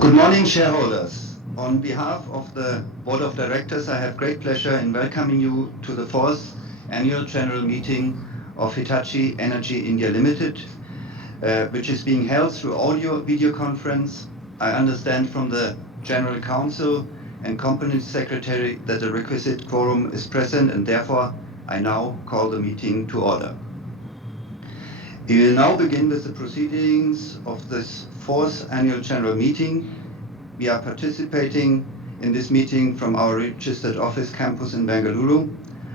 Good morning, shareholders. On behalf of the Board of Directors, I have great pleasure in welcoming you to the 4th Annual General Meeting of Hitachi Energy India Limited, which is being held through audio video conference. I understand from the General Counsel and Company Secretary that the requisite quorum is present, and therefore I now call the meeting to order. We will now begin with the proceedings of this 4th Annual General Meeting. We are participating in this meeting from our registered office campus in Bengaluru.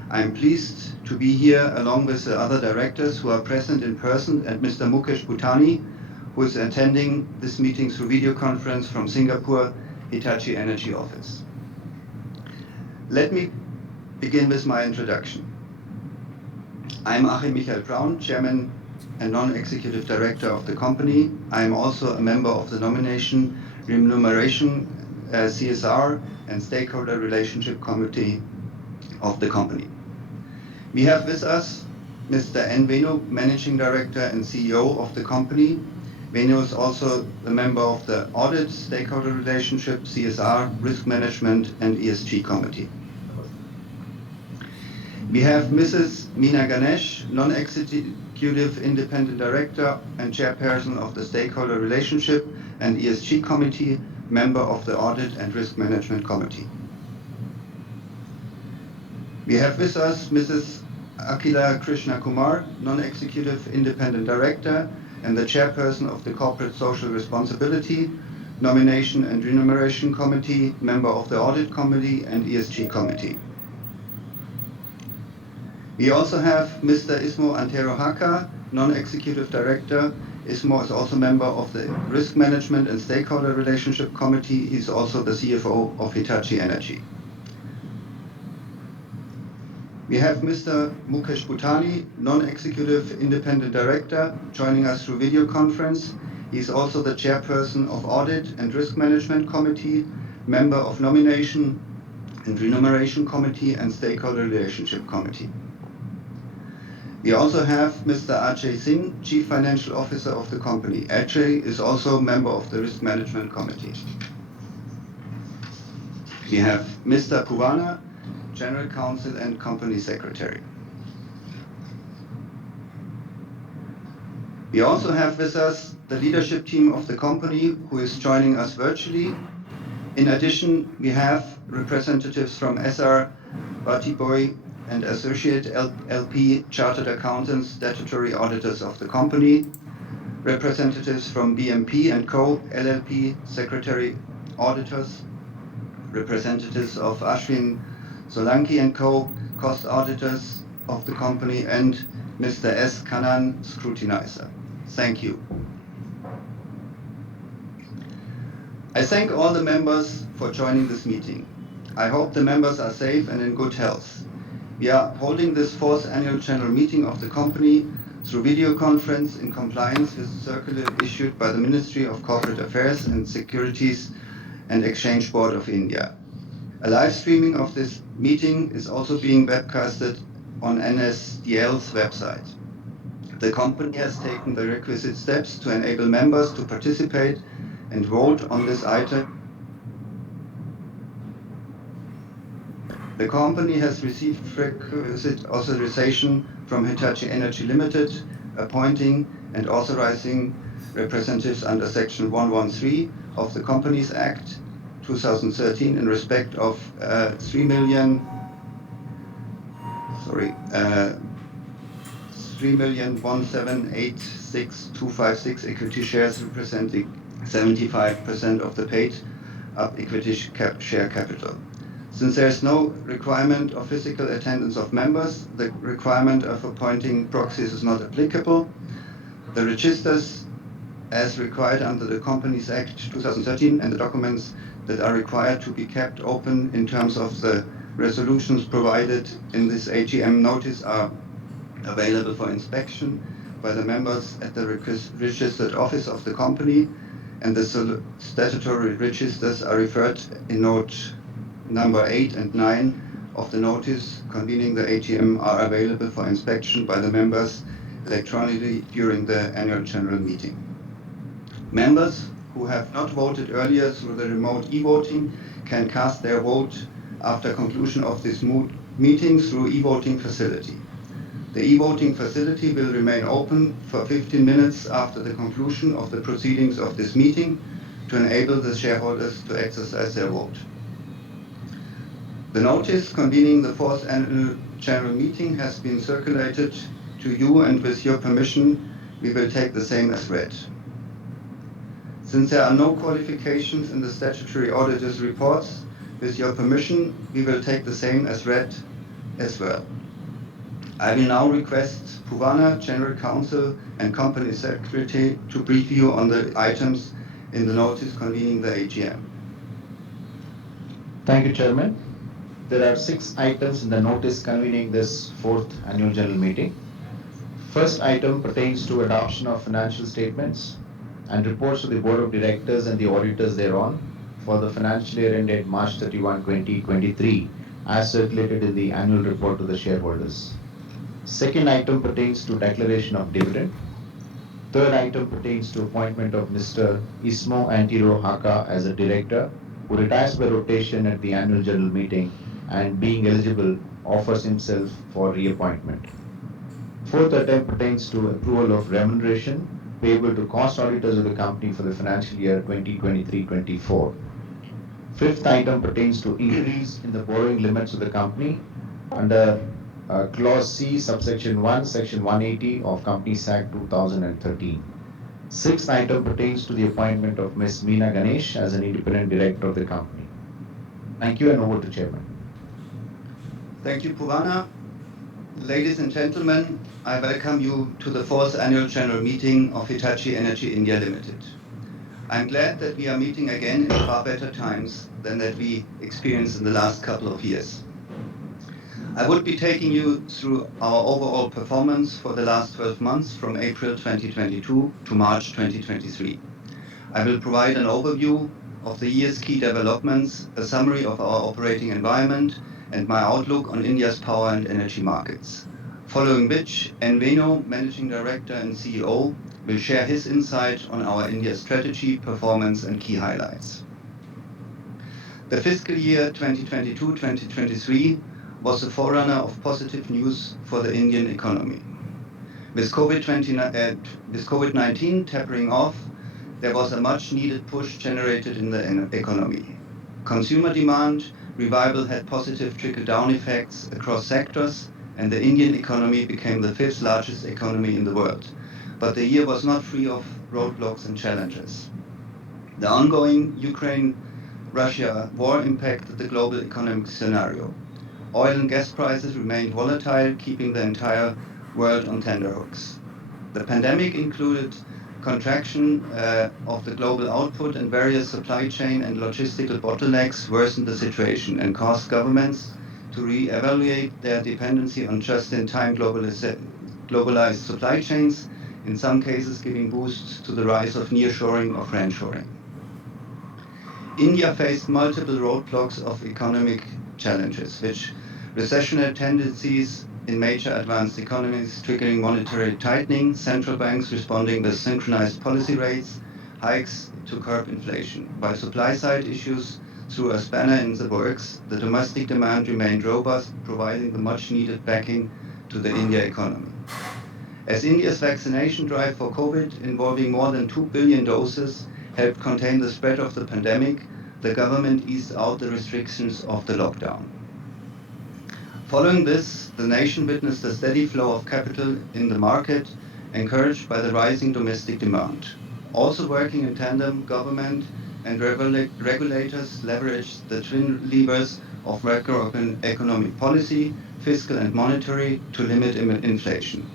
I am pleased to be here along with the other directors who are present in person and Mr. Mukesh Bhutani, who is attending this meeting through video conference from Singapore Hitachi Energy office. Let me begin with my introduction. I'm Achim Michael Braun, Chairman and Non-Executive Director of the company. I am also a member of the Nomination, Remuneration, CSR and Stakeholder Relationship Committee of the company. We have with us Mr. N. Venu, Managing Director and CEO of the company. Venu is also a member of the Audit, Stakeholder Relationship, CSR, Risk Management and ESG Committee. We have Mrs. Meena Ganesh, Non-Executive Independent Director and Chairperson of the Stakeholder Relationship and ESG Committee, member of the Audit and Risk Management Committee. We have with us Mrs. Akila Krishna Kumar, Non-Executive Independent Director and the Chairperson of the Corporate Social Responsibility, Nomination and Remuneration Committee, member of the Audit Committee and ESG Committee. We also have Mr. Ismo Antero Haka, Non-Executive Director. Ismo is also member of the Risk Management and Stakeholder Relationship Committee. He's also the CFO of Hitachi Energy. We have Mr. Mukesh Bhutani, Non-Executive Independent Director, joining us through video conference. He's also the Chairperson of Audit and Risk Management Committee, member of Nomination and Remuneration Committee and Stakeholder Relationship Committee. We also have Mr. Ajay Singh, Chief Financial Officer of the company. Ajay is also a member of the Risk Management Committee. We have Mr. Puvana, General Counsel and Company Secretary. We also have with us the leadership team of the company who is joining us virtually. In addition, we have representatives from SR Batiboy and Associate LP Chartered Accountants, Statutory Auditors of the company, representatives from BMP & Co. LLP, Secretary Auditors, representatives of Ashwin Solanki & Co., Cost Auditors of the company, and Mr. S. Kanan, Scrutinizer. Thank you. I thank all the members for joining this meeting. I hope the members are safe and in good health. We are holding this 4th Annual General Meeting of the company through video conference in compliance with the circular issued by the Ministry of Corporate Affairs and Securities and Exchange Board of India. A live streaming of this meeting is also being webcasted on NSDL's website. The company has taken the requisite steps to enable members to participate and vote on this item. The company has received requisite authorization from Hitachi Energy Limited, appointing and authorizing representatives under Section 113 of the Companies Act 2013 in respect of 3,178,626 equity shares representing 75% of the paid-up equity share capital. Since there is no requirement of physical attendance of members, the requirement of appointing proxies is not applicable. The registers, as required under the Companies Act 2013, and the documents that are required to be kept open in terms of the resolutions provided in this AGM notice, are available for inspection by the members at the registered office of the company, and the statutory registers are referred in note number 8 and 9 of the notice convening the AGM are available for inspection by the members electronically during the annual general meeting. Members who have not voted earlier through the remote e-voting can cast their vote after conclusion of this meeting through e-voting facility. The e-voting facility will remain open for 15 minutes after the conclusion of the proceedings of this meeting to enable the shareholders to exercise their vote. The notice convening the fourth annual general meeting has been circulated to you, and with your permission, we will take the same as read. Since there are no qualifications in the statutory auditor's reports, with your permission, we will take the same as read as well. I will now request Puvana, General Counsel and Company Secretary, to brief you on the items in the notice convening the AGM. Thank you, Chairman. There are 6 items in the notice convening this 4th annual general meeting. First item pertains to adoption of financial statements and reports to the Board of Directors and the auditors thereon for the financial year ended March 31, 2023, as circulated in the annual report to the shareholders. Second item pertains to declaration of dividend. Third item pertains to appointment of Mr. Ismo Antiro Haka as a director, who retires by rotation at the annual general meeting and, being eligible, offers himself for reappointment. Fourth item pertains to approval of remuneration payable to cost auditors of the company for the financial year 2023-24. Fifth item pertains to increase in the borrowing limits of the company under Clause C, subsection 1, section 180 of Companies Act 2013. Sixth item pertains to the appointment of Ms. Meena Ganesh as an independent director of the company. Thank you, and over to Chairman. Thank you, Puvana. Ladies and gentlemen, I welcome you to the 4th annual general meeting of Hitachi Energy India Limited. I'm glad that we are meeting again in far better times than that we experienced in the last couple of years. I would be taking you through our overall performance for the last 12 months from April 2022 to March 2023. I will provide an overview of the year's key developments, a summary of our operating environment, and my outlook on India's power and energy markets. Following which, N. Venu, Managing Director and CEO, will share his insight on our India strategy, performance, and key highlights. The fiscal year 2022-2023 was a forerunner of positive news for the Indian economy. With COVID-19 tapering off, there was a much-needed push generated in the economy. Consumer demand revival had positive trickle-down effects across sectors, and the Indian economy became the 5th largest economy in the world. But the year was not free of roadblocks and challenges. The ongoing Ukraine-Russia war impacted the global economic scenario. Oil and gas prices remained volatile, keeping the entire world on tenterhooks. The pandemic included contraction of the global output, and various supply chain and logistical bottlenecks worsened the situation and caused governments to re-evaluate their dependency on just-in-time globalized supply chains, in some cases giving boosts to the rise of nearshoring or friendshoring. India faced multiple roadblocks of economic challenges, which recessionary tendencies in major advanced economies triggering monetary tightening, central banks responding with synchronized policy rates, hikes to curb inflation. While supply-side issues threw a spanner in the works, the domestic demand remained robust, providing the much-needed backing to the India economy. As India's vaccination drive for COVID, involving more than 2 billion doses, helped contain the spread of the pandemic, the government eased out the restrictions of the lockdown. Following this, the nation witnessed a steady flow of capital in the market, encouraged by the rising domestic demand. Also working in tandem, government and regulators leveraged the twin levers of macroeconomic policy, fiscal and monetary, to limit inflation.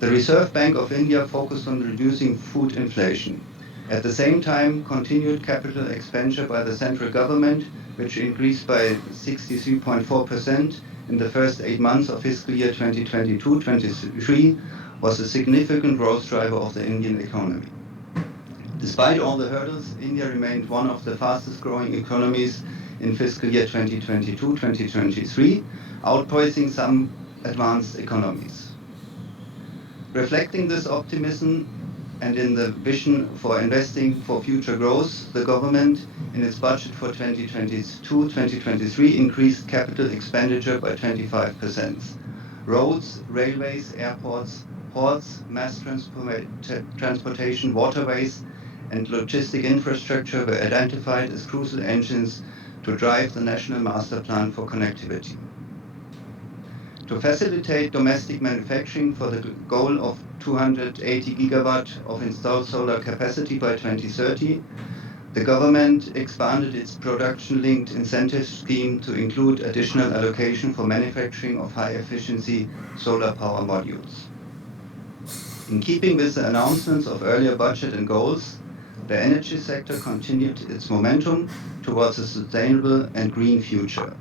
The Reserve Bank of India focused on reducing food inflation. At the same time, continued capital expenditure by the central government, which increased by 63.4% in the first 8 months of fiscal year 2022-23, was a significant growth driver of the Indian economy. Despite all the hurdles, India remained one of the fastest growing economies in fiscal year 2022-2023, outpacing some advanced economies. Reflecting this optimism, and in the vision for investing for future growth, the government, in its budget for 2022-2023, increased capital expenditure by 25%. Roads, railways, airports, ports, mass transportation, waterways, and logistic infrastructure were identified as crucial engines to drive the National Master Plan for Connectivity. To facilitate domestic manufacturing for the goal of 280 gigawatt of installed solar capacity by 2030, the government expanded its production-linked incentive scheme to include additional allocation for manufacturing of high-efficiency solar power modules. In keeping with the announcements of earlier budget and goals, the energy sector continued its momentum towards a sustainable and green future.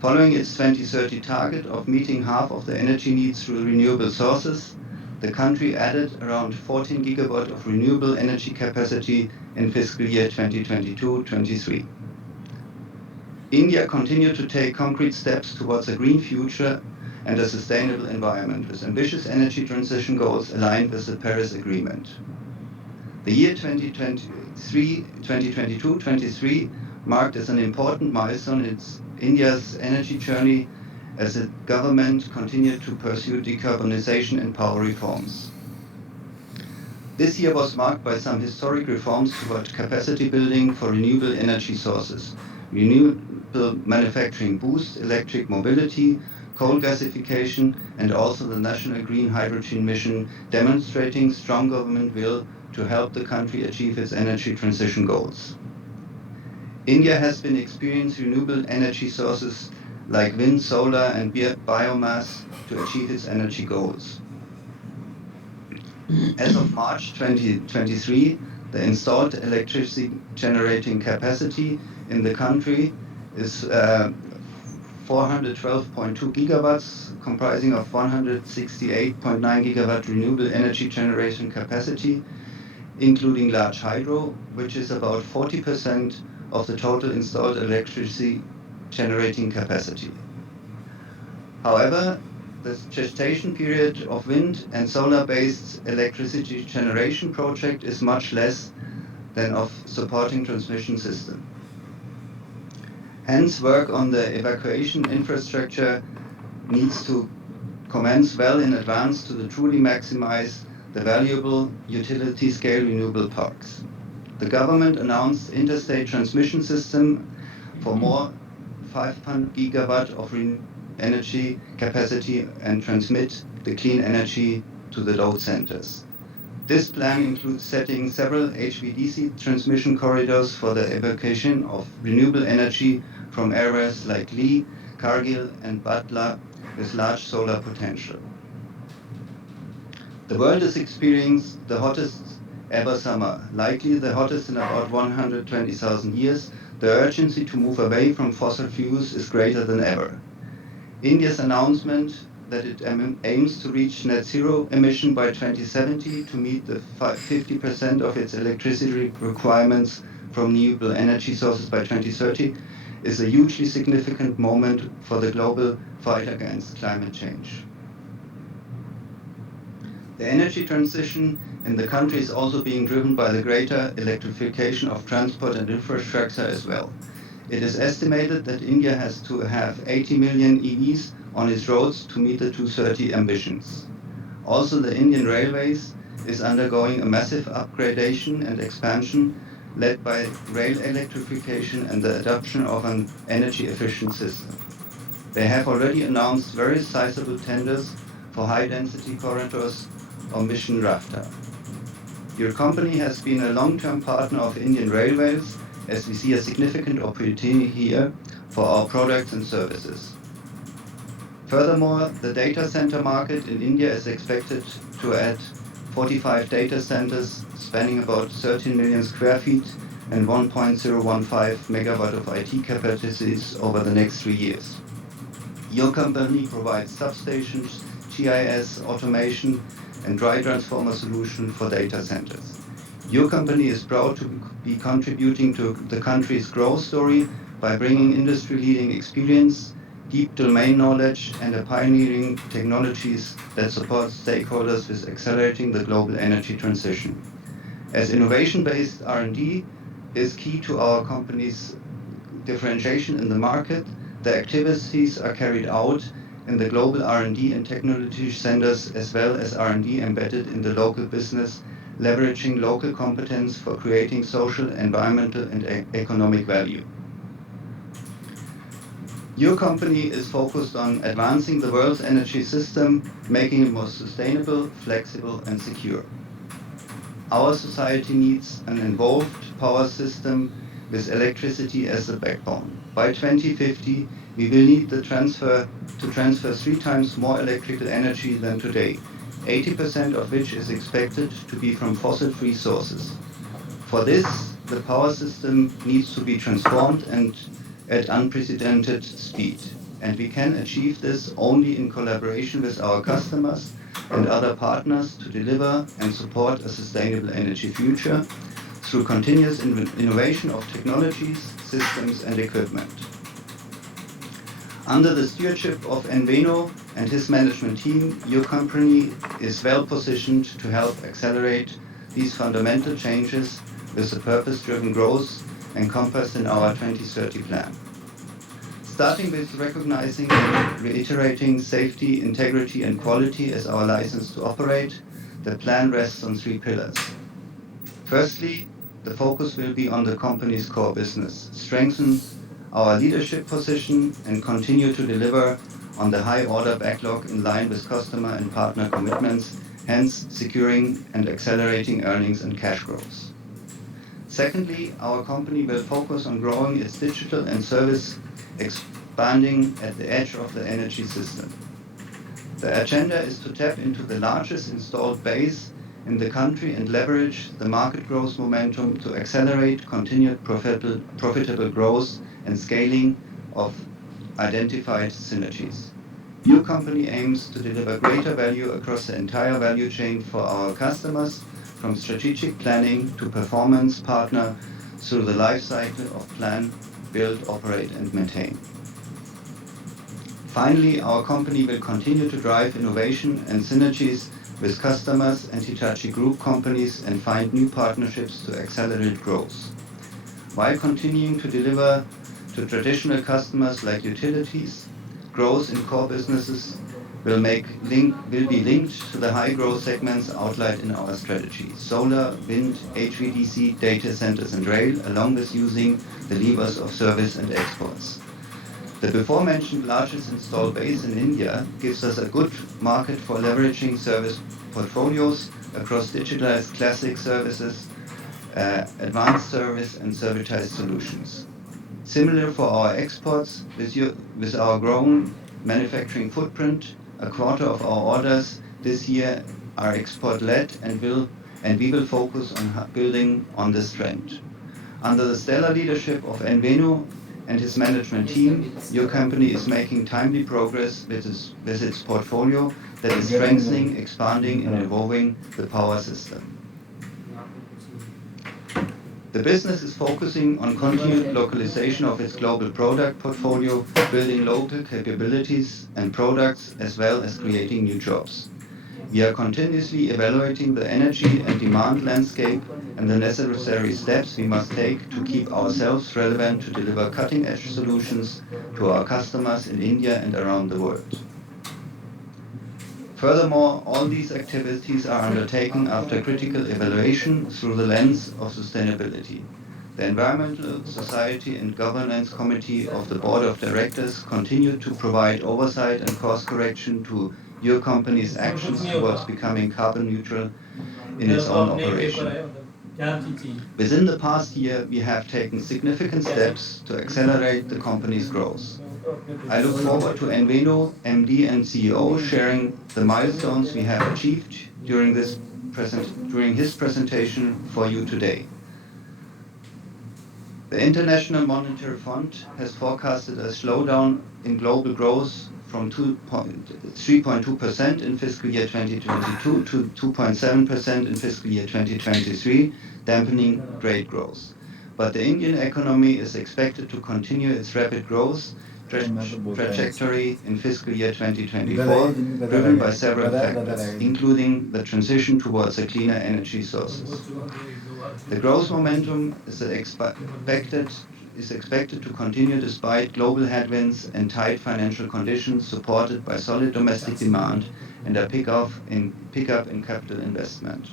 Following its 2030 target of meeting half of the energy needs through renewable sources, the country added around 14 gigawatt of renewable energy capacity in fiscal year 2022-23. India continued to take concrete steps towards a green future and a sustainable environment with ambitious energy transition goals aligned with the Paris Agreement. The year 2022-23 marked as an important milestone in India's energy journey as the government continued to pursue decarbonization and power reforms. This year was marked by some historic reforms toward capacity building for renewable energy sources, renewable manufacturing boost, electric mobility, coal gasification, and also the National Green Hydrogen Mission, demonstrating strong government will to help the country achieve its energy transition goals. India has been experiencing renewable energy sources like wind, solar, and biomass to achieve its energy goals. As of March 2023, the installed electricity generating capacity in the country is 412.2 gigawatts, comprising of 168.9 gigawatt renewable energy generation capacity, including large hydro, which is about 40% of the total installed electricity generating capacity. However, the gestation period of wind and solar-based electricity generation project is much less than of supporting transmission system. Hence, work on the evacuation infrastructure needs to commence well in advance to truly maximize the valuable utility-scale renewable parks. The government announced interstate transmission system for more 500 gigawatt of energy capacity and transmit the clean energy to the load centers. This plan includes setting several HVDC transmission corridors for the evacuation of renewable energy from areas like Leh, Kargil, and Batla with large solar potential. The world is experiencing the hottest ever summer, likely the hottest in about 120,000 years. The urgency to move away from fossil fuels is greater than ever. India's announcement that it aims to reach net zero emission by 2070 to meet the 50% of its electricity requirements from renewable energy sources by 2030 is a hugely significant moment for the global fight against climate change. The energy transition in the country is also being driven by the greater electrification of transport and infrastructure as well. It is estimated that India has to have 80 million EVs on its roads to meet the 2030 ambitions. Also, the Indian Railways is undergoing a massive upgradation and expansion led by rail electrification and the adoption of an energy-efficient system. They have already announced very sizable tenders for high-density corridors or Mission Rafta. Your company has been a long-term partner of Indian Railways, as we see a significant opportunity here for our products and services. Furthermore, the data center market in India is expected to add 45 data centers spanning about 13 million square feet and 1.015 megawatt of IT capacities over the next 3 years. Your company provides substations, GIS, automation, and dry transformer solution for data centers. Your company is proud to be contributing to the country's growth story by bringing industry-leading experience, deep domain knowledge, and a pioneering technologies that support stakeholders with accelerating the global energy transition. As innovation-based R&D is key to our company's differentiation in the market, the activities are carried out in the global R&D and technology centers, as well as R&D embedded in the local business, leveraging local competence for creating social, environmental, and economic value. Your company is focused on advancing the world's energy system, making it more sustainable, flexible, and secure. Our society needs an involved power system with electricity as the backbone. By 2050, we will need to transfer 3 times more electrical energy than today, 80% of which is expected to be from fossil-free sources. For this, the power system needs to be transformed and at unprecedented speed. And we can achieve this only in collaboration with our customers and other partners to deliver and support a sustainable energy future through continuous innovation of technologies, systems, and equipment. Under the stewardship of Enveno and his management team, your company is well positioned to help accelerate these fundamental changes with the purpose-driven growth encompassed in our 2030 plan. Starting with recognizing and reiterating safety, integrity, and quality as our license to operate, the plan rests on 3 pillars. Firstly, the focus will be on the company's core business, strengthen our leadership position, and continue to deliver on the high order backlog in line with customer and partner commitments, hence securing and accelerating earnings and cash growth. Secondly, our company will focus on growing its digital and service, expanding at the edge of the energy system. The agenda is to tap into the largest installed base in the country and leverage the market growth momentum to accelerate continued profitable growth and scaling of identified synergies. Your company aims to deliver greater value across the entire value chain for our customers, from strategic planning to performance partner through the life cycle of plan, build, operate, and maintain. Finally, our company will continue to drive innovation and synergies with customers and Hitachi Group companies and find new partnerships to accelerate growth. While continuing to deliver to traditional customers like utilities, growth in core businesses will be linked to the high growth segments outlined in our strategy: solar, wind, HVDC, data centers, and rail, along with using the levers of service and exports. The before mentioned largest installed base in India gives us a good market for leveraging service portfolios across digitalized classic services, advanced service, and servitized solutions. Similar for our exports, with our growing manufacturing footprint, a quarter of our orders this year are export-led, and we will focus on building on this trend. Under the stellar leadership of Enveno and his management team, your company is making timely progress with its portfolio that is strengthening, expanding, and evolving the power system. The business is focusing on continued localization of its global product portfolio, building local capabilities and products, as well as creating new jobs. We are continuously evaluating the energy and demand landscape and the necessary steps we must take to keep ourselves relevant to deliver cutting-edge solutions to our customers in India and around the world. Furthermore, all these activities are undertaken after critical evaluation through the lens of sustainability. The Environmental, Society and Governance Committee of the Board of Directors continue to provide oversight and course correction to your company's actions towards becoming carbon neutral in its own operation. Within the past year, we have taken significant steps to accelerate the company's growth. I look forward to Enveno, MD and CEO, sharing the milestones we have achieved during his presentation for you today. The International Monetary Fund has forecasted a slowdown in global growth from 3.2% in fiscal year 2022 to 2.7% in fiscal year 2023, dampening great growth. But the Indian economy is expected to continue its rapid growth trajectory in fiscal year 2024, driven by several factors, including the transition towards a cleaner energy sources. The growth momentum is expected to continue despite global headwinds and tight financial conditions, supported by solid domestic demand and a pickup in capital investment.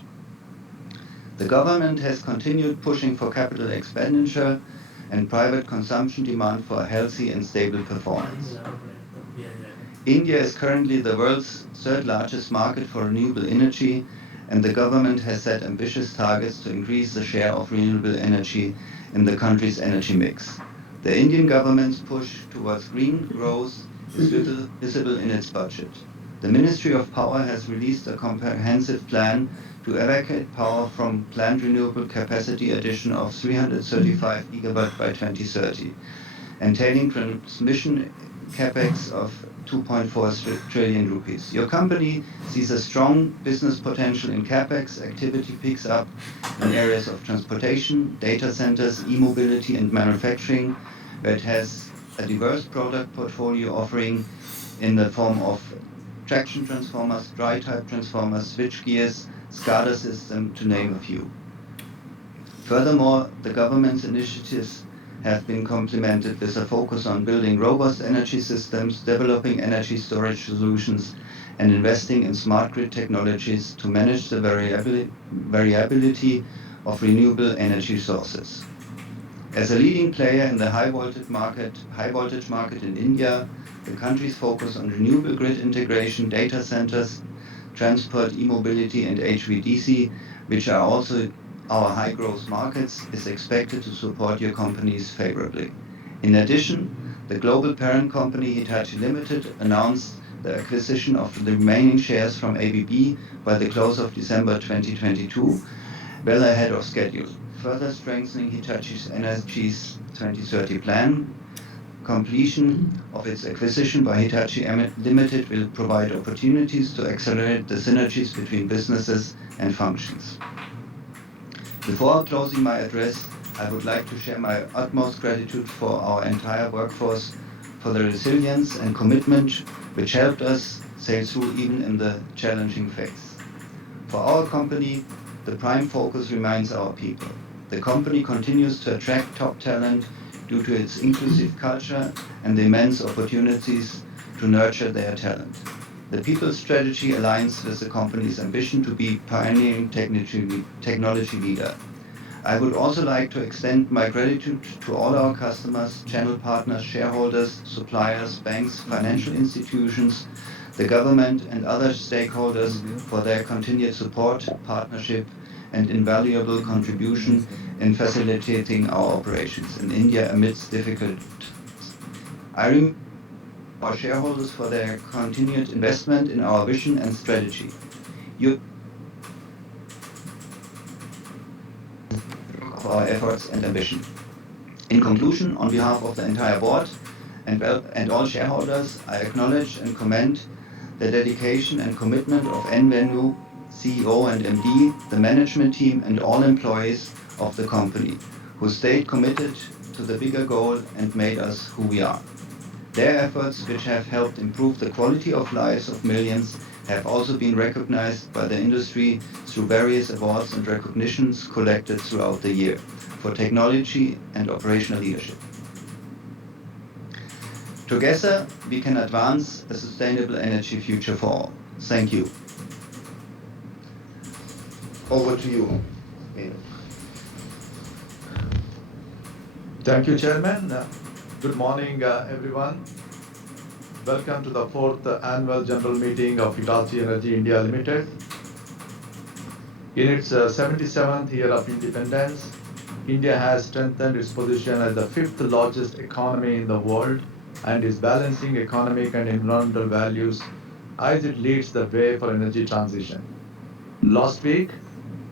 The government has continued pushing for capital expenditure and private consumption demand for a healthy and stable performance. India is currently the world's third largest market for renewable energy, and the government has set ambitious targets to increase the share of renewable energy in the country's energy mix. The Indian government's push towards green growth is visible in its budget. The Ministry of Power has released a comprehensive plan to evacuate power from planned renewable capacity addition of 335 gigawatt by 2030, entailing transmission capex of 2.4 trillion rupees. Your company sees a strong business potential in capex. Activity picks up in areas of transportation, data centers, e-mobility and manufacturing, where it has a diverse product portfolio offering in the form of traction transformers, dry-type transformers, switchgears, SCADA system, to name a few. Furthermore, the government's initiatives have been complemented with a focus on building robust energy systems, developing energy storage solutions, and investing in smart grid technologies to manage the variability of renewable energy sources. As a leading player in the high voltage market in India, the country's focus on renewable grid integration, data centers, transport, e-mobility, and HVDC, which are also our high growth markets, is expected to support your companies favorably. In addition, the global parent company Hitachi Limited announced the acquisition of the remaining shares from ABB by the close of December 2022, well ahead of schedule, further strengthening Hitachi's Energy's 2030 plan. Completion of its acquisition by Hitachi Limited will provide opportunities to accelerate the synergies between businesses and functions. Before closing my address, I would like to share my utmost gratitude for our entire workforce for the resilience and commitment which helped us sail through even in the challenging phase. For our company, the prime focus remains our people. The company continues to attract top talent due to its inclusive culture and the immense opportunities to nurture their talent. The people strategy aligns with the company's ambition to be pioneering technology leader. I would also like to extend my gratitude to all our customers, channel partners, shareholders, suppliers, banks, financial institutions, the government and other stakeholders for their continued support, partnership, and invaluable contribution in facilitating our operations in India amidst difficult times. I remind our shareholders for their continued investment in our vision and strategy. Of our efforts and ambition. In conclusion, on behalf of the entire board and all shareholders, I acknowledge and commend the dedication and commitment of N. Venu, CEO and MD, the management team, and all employees of the company who stayed committed to the bigger goal and made us who we are. Their efforts, which have helped improve the quality of lives of millions, have also been recognized by the industry through various awards and recognitions collected throughout the year for technology and operational leadership. Together, we can advance a sustainable energy future for all. Thank you. Over to you, Menu. Thank you, Chairman. Good morning, everyone. Welcome to the 4th Annual General Meeting of Hitachi Energy India Limited. In its 77th year of independence, India has strengthened its position as the 5th largest economy in the world and is balancing economic and environmental values as it leads the way for energy transition. Last week,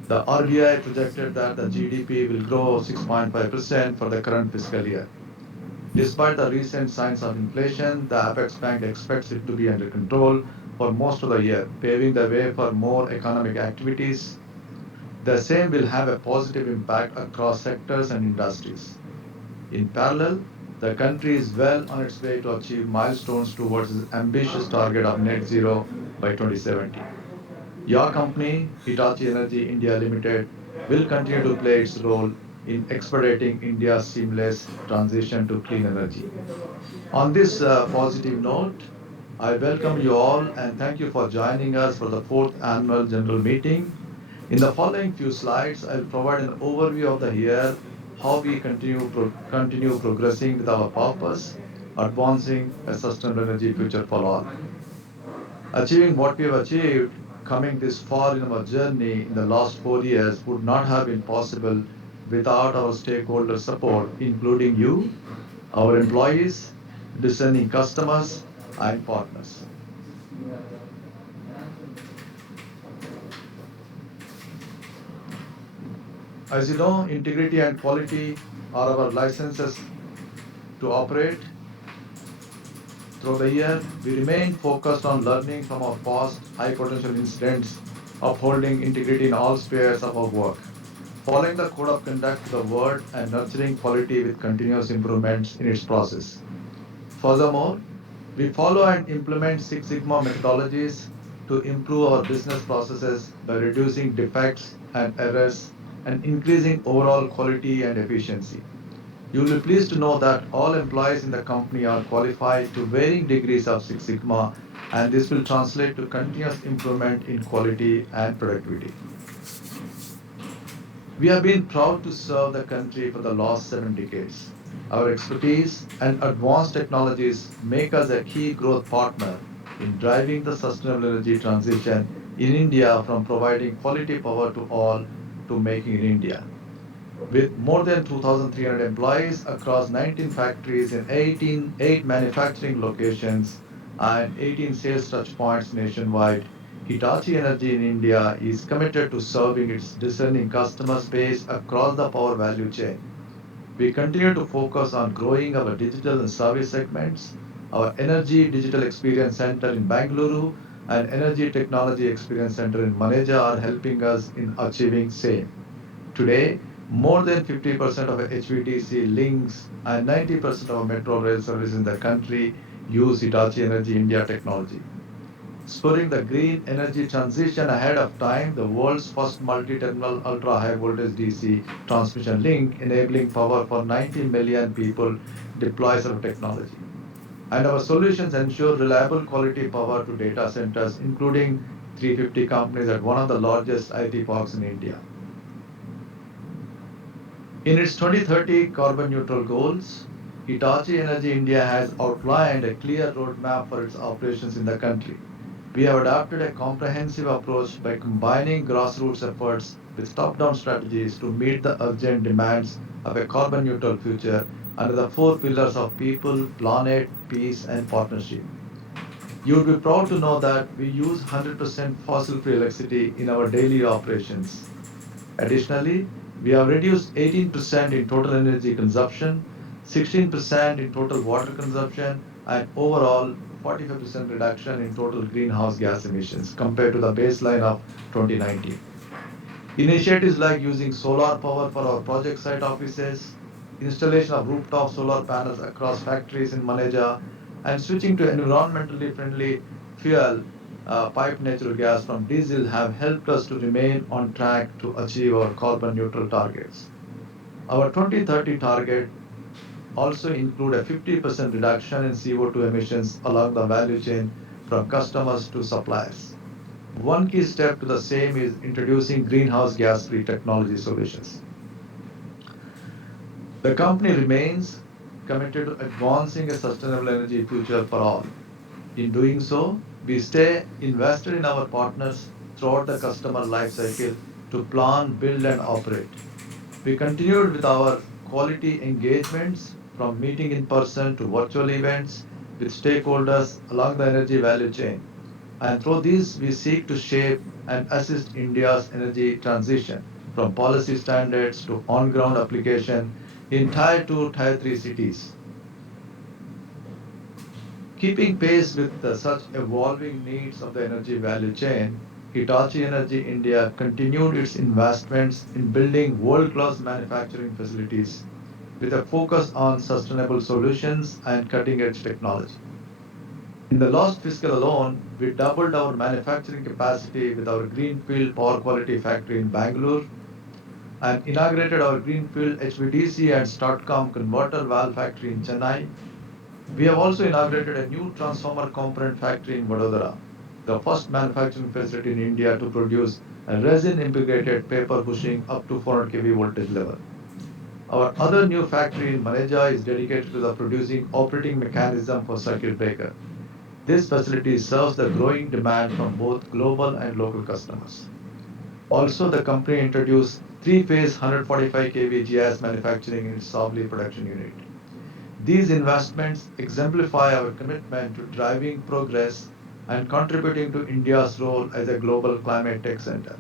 the RBI projected that the GDP will grow 6.5% for the current fiscal year. Despite the recent signs of inflation, the Apex Bank expects it to be under control for most of the year, paving the way for more economic activities. The same will have a positive impact across sectors and industries. In parallel, the country is well on its way to achieve milestones towards its ambitious target of net zero by 2070. Your company, Hitachi Energy India Limited, will continue to play its role in expediting India's seamless transition to clean energy. On this positive note, I welcome you all and thank you for joining us for the fourth annual general meeting. In the following few slides, I'll provide an overview of the year, how we continue progressing with our purpose, advancing a sustainable energy future for all. Achieving what we have achieved, coming this far in our journey in the last 4 years, would not have been possible without our stakeholder support, including you, our employees, discerning customers, and partners. As you know, integrity and quality are our licenses to operate. Through the year, we remain focused on learning from our past high potential incidents, upholding integrity in all spheres of our work, following the code of conduct to the word and nurturing quality with continuous improvements in its process. Furthermore, we follow and implement Six Sigma methodologies to improve our business processes by reducing defects and errors and increasing overall quality and efficiency. You will be pleased to know that all employees in the company are qualified to varying degrees of Six Sigma, and this will translate to continuous improvement in quality and productivity. We have been proud to serve the country for the last 7 decades. Our expertise and advanced technologies make us a key growth partner in driving the sustainable energy transition in India, from providing quality power to all to making in India. With more than 2,300 employees across 19 factories in 8 manufacturing locations and 18 sales touchpoints nationwide, Hitachi Energy in India is committed to serving its discerning customer base across the power value chain. We continue to focus on growing our digital and service segments. Our Energy Digital Experience Center in Bangalore and Energy Technology Experience Center in Maneja are helping us in achieving same. Today, more than 50% of HVDC links and 90% of metro rail service in the country use Hitachi Energy India technology. Spurring the green energy transition ahead of time, the world's first multi-terminal ultra-high voltage DC transmission link enabling power for 90 million people deploys our technology. And our solutions ensure reliable quality power to data centers, including 350 companies at one of the largest IT parks in India. In its 2030 carbon neutral goals, Hitachi Energy India has outlined a clear roadmap for its operations in the country. We have adopted a comprehensive approach by combining grassroots efforts with top-down strategies to meet the urgent demands of a carbon neutral future under the 4 pillars of people, planet, peace, and partnership. You would be proud to know that we use 100% fossil-free electricity in our daily operations. Additionally, we have reduced 18% in total energy consumption, 16% in total water consumption, and overall 45% reduction in total greenhouse gas emissions compared to the baseline of 2019. Initiatives like using solar power for our project site offices, installation of rooftop solar panels across factories in Maneja, and switching to environmentally friendly fuel, piped natural gas from diesel, have helped us to remain on track to achieve our carbon neutral targets. Our 2030 target also include a 50% reduction in CO2 emissions along the value chain from customers to suppliers. One key step to the same is introducing greenhouse gas-free technology solutions. The company remains committed to advancing a sustainable energy future for all. In doing so, we stay invested in our partners throughout the customer life cycle to plan, build, and operate. We continued with our quality engagements, from meeting in person to virtual events with stakeholders along the energy value chain. And through these, we seek to shape and assist India's energy transition, from policy standards to on-ground application in Tier 2, Tier 3 cities. Keeping pace with such evolving needs of the energy value chain, Hitachi Energy India continued its investments in building world-class manufacturing facilities, with a focus on sustainable solutions and cutting-edge technology. In the last fiscal alone, we doubled our manufacturing capacity with our greenfield power quality factory in Bangalore and inaugurated our greenfield HVDC and STATCOM converter valve factory in Chennai. We have also inaugurated a new transformer component factory in Vadodara, the first manufacturing facility in India to produce a resin-integrated paper bushing up to 400 kV voltage level. Our other new factory in Maneja is dedicated to the producing operating mechanism for circuit breaker. This facility serves the growing demand from both global and local customers. Also, the company introduced three-phase 145 kV GIS manufacturing in its Savli production unit. These investments exemplify our commitment to driving progress and contributing to India's role as a global climate tech center.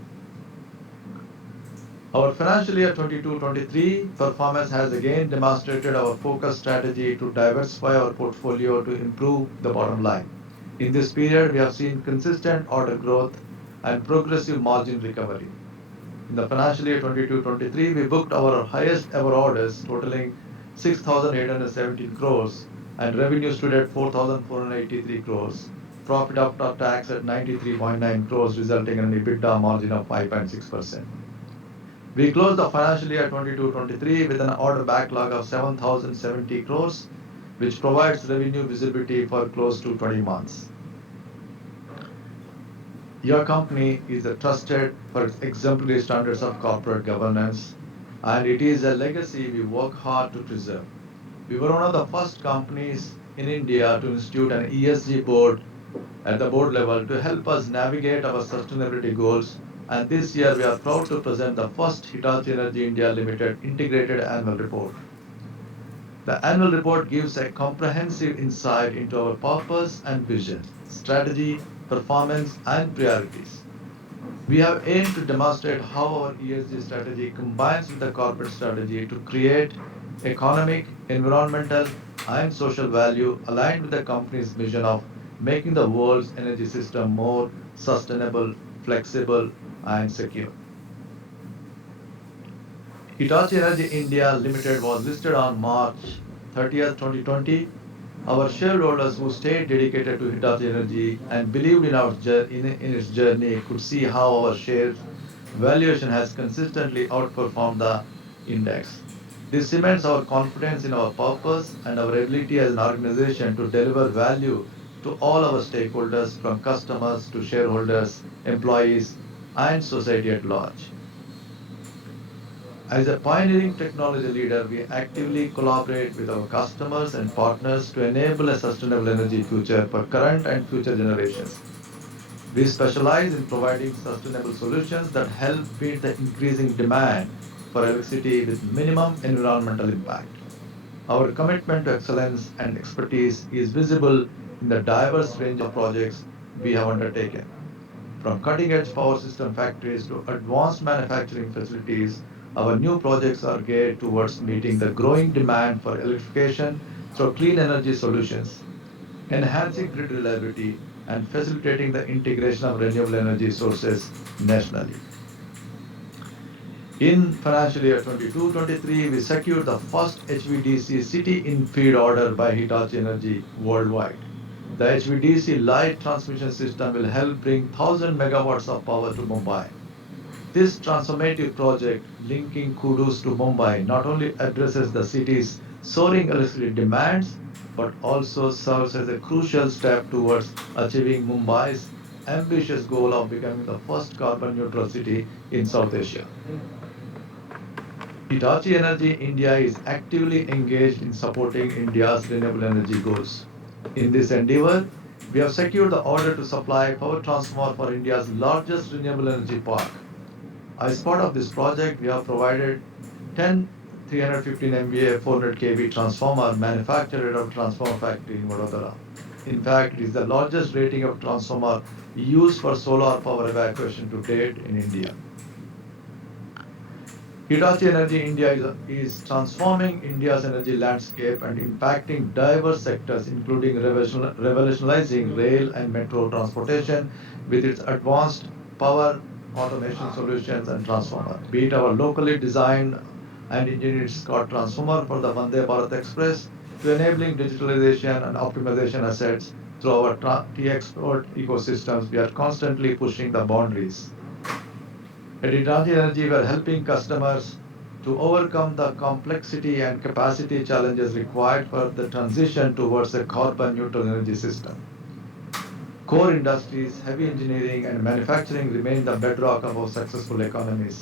Our financial year 22-23 performance has again demonstrated our focused strategy to diversify our portfolio to improve the bottom line. In this period, we have seen consistent order growth and progressive margin recovery. In the financial year 22-23, we booked our highest ever orders totaling 6,817 crores and revenue stood at 4,483 crores. Profit after tax at 93.9 crores, resulting in an EBITDA margin of 5.6%. We closed the financial year 22-23 with an order backlog of 7,070 crores, which provides revenue visibility for close to 20 months. Your company is trusted for its exemplary standards of corporate governance, and it is a legacy we work hard to preserve. We were one of the first companies in India to institute an ESG board at the board level to help us navigate our sustainability goals. And this year we are proud to present the first Hitachi Energy India Limited integrated annual report. The annual report gives a comprehensive insight into our purpose and vision, strategy, performance, and priorities. We have aimed to demonstrate how our ESG strategy combines with the corporate strategy to create economic, environmental, and social value aligned with the company's vision of making the world's energy system more sustainable, flexible, and secure. Hitachi Energy India Limited was listed on March 30th, 2020. Our shareholders who stayed dedicated to Hitachi Energy and believed in its journey could see how our shares valuation has consistently outperformed the index. This cements our confidence in our purpose and our ability as an organization to deliver value to all our stakeholders, from customers to shareholders, employees, and society at large. As a pioneering technology leader, we actively collaborate with our customers and partners to enable a sustainable energy future for current and future generations. We specialize in providing sustainable solutions that help meet the increasing demand for electricity with minimum environmental impact. Our commitment to excellence and expertise is visible in the diverse range of projects we have undertaken. From cutting-edge power system factories to advanced manufacturing facilities, our new projects are geared towards meeting the growing demand for electrification through clean energy solutions, enhancing grid reliability, and facilitating the integration of renewable energy sources nationally. In financial year 22-23, we secured the first HVDC city in feed order by Hitachi Energy worldwide. The HVDC light transmission system will help bring 1,000 megawatts of power to Mumbai. This transformative project linking Kudus to Mumbai not only addresses the city's soaring electricity demands, but also serves as a crucial step towards achieving Mumbai's ambitious goal of becoming the first carbon neutral city in South Asia. Hitachi Energy India is actively engaged in supporting India's renewable energy goals. In this endeavor, we have secured the order to supply power transformer for India's largest renewable energy park. As part of this project, we have provided 10 315 MVA 400 kV transformer manufactured at our transformer factory in Vadodara. In fact, it is the largest rating of transformer used for solar power evacuation to date in India. Hitachi Energy India is transforming India's energy landscape and impacting diverse sectors, including revolutionizing rail and metro transportation with its advanced power automation solutions and transformer. Be it our locally designed and engineered Scott transformer for the Vande Bharat Express to enabling digitalization and optimization assets through our T-Export ecosystems. We are constantly pushing the boundaries. At Hitachi Energy, we are helping customers to overcome the complexity and capacity challenges required for the transition towards a carbon neutral energy system. Core industries, heavy engineering, and manufacturing remain the bedrock of our successful economies.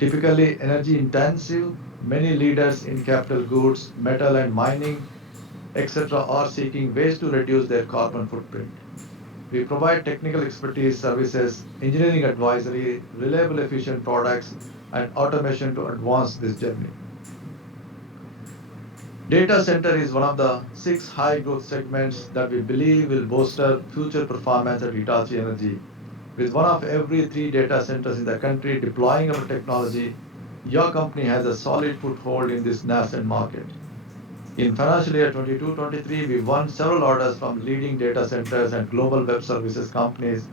Typically energy intensive, many leaders in capital goods, metal and mining, etc., are seeking ways to reduce their carbon footprint. We provide technical expertise, services, engineering advisory, reliable, efficient products, and automation to advance this journey. Data center is one of the 6 high growth segments that we believe will bolster future performance at Hitachi Energy. With one of every 3 data centers in the country deploying our technology, your company has a solid foothold in this nascent market. In financial year 22-23, we won several orders from leading data centers and global web services companies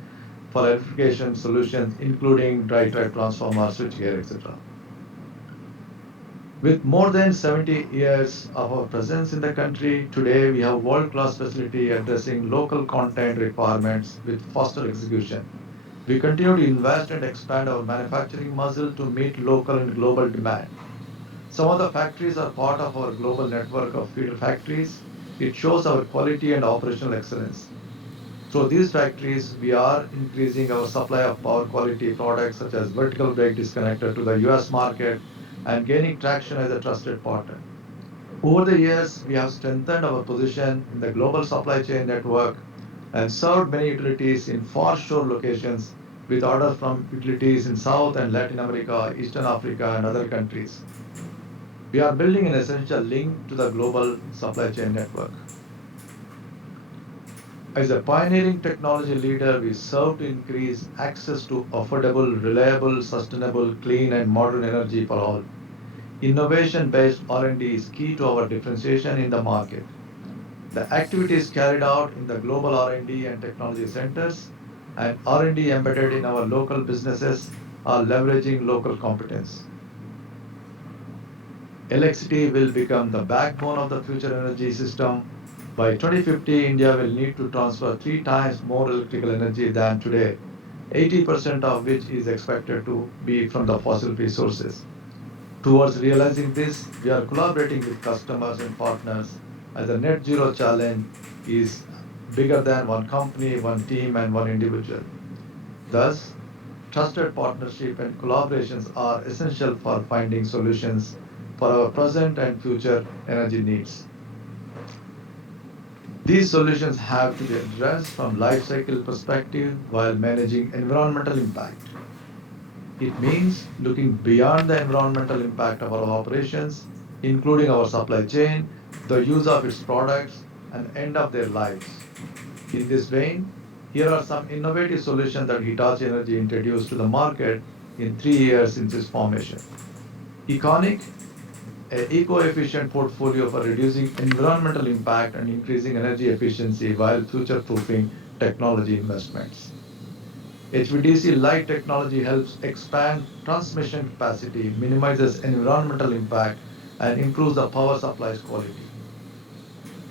for electrification solutions, including dry-type transformer, switchgear, etc. With more than 70 years of our presence in the country, today we have world-class facility addressing local content requirements with faster execution. We continue to invest and expand our manufacturing muscle to meet local and global demand. Some of the factories are part of our global network of feeder factories. It shows our quality and operational excellence. Through these factories, we are increasing our supply of power quality products such as vertical brake disconnector to the US market and gaining traction as a trusted partner. Over the years, we have strengthened our position in the global supply chain network and served many utilities in far shore locations with orders from utilities in South and Latin America, Eastern Africa, and other countries. We are building an essential link to the global supply chain network. As a pioneering technology leader, we serve to increase access to affordable, reliable, sustainable, clean, and modern energy for all. Innovation-based R&D is key to our differentiation in the market. The activities carried out in the global R&D and technology centers and R&D embedded in our local businesses are leveraging local competence. Electricity will become the backbone of the future energy system. By 2050, India will need to transfer 3 times more electrical energy than today, 80% of which is expected to be from the fossil resources. Towards realizing this, we are collaborating with customers and partners as the net zero challenge is bigger than one company, one team, and one individual. Thus, trusted partnership and collaborations are essential for finding solutions for our present and future energy needs. These solutions have to be addressed from life cycle perspective while managing environmental impact. It means looking beyond the environmental impact of our operations, including our supply chain, the use of its products, and end of their lives. In this vein, here are some innovative solutions that Hitachi Energy introduced to the market in 3 years since its formation. Econic, an eco-efficient portfolio for reducing environmental impact and increasing energy efficiency while future-proofing technology investments. HVDC light technology helps expand transmission capacity, minimizes environmental impact, and improves the power supply's quality.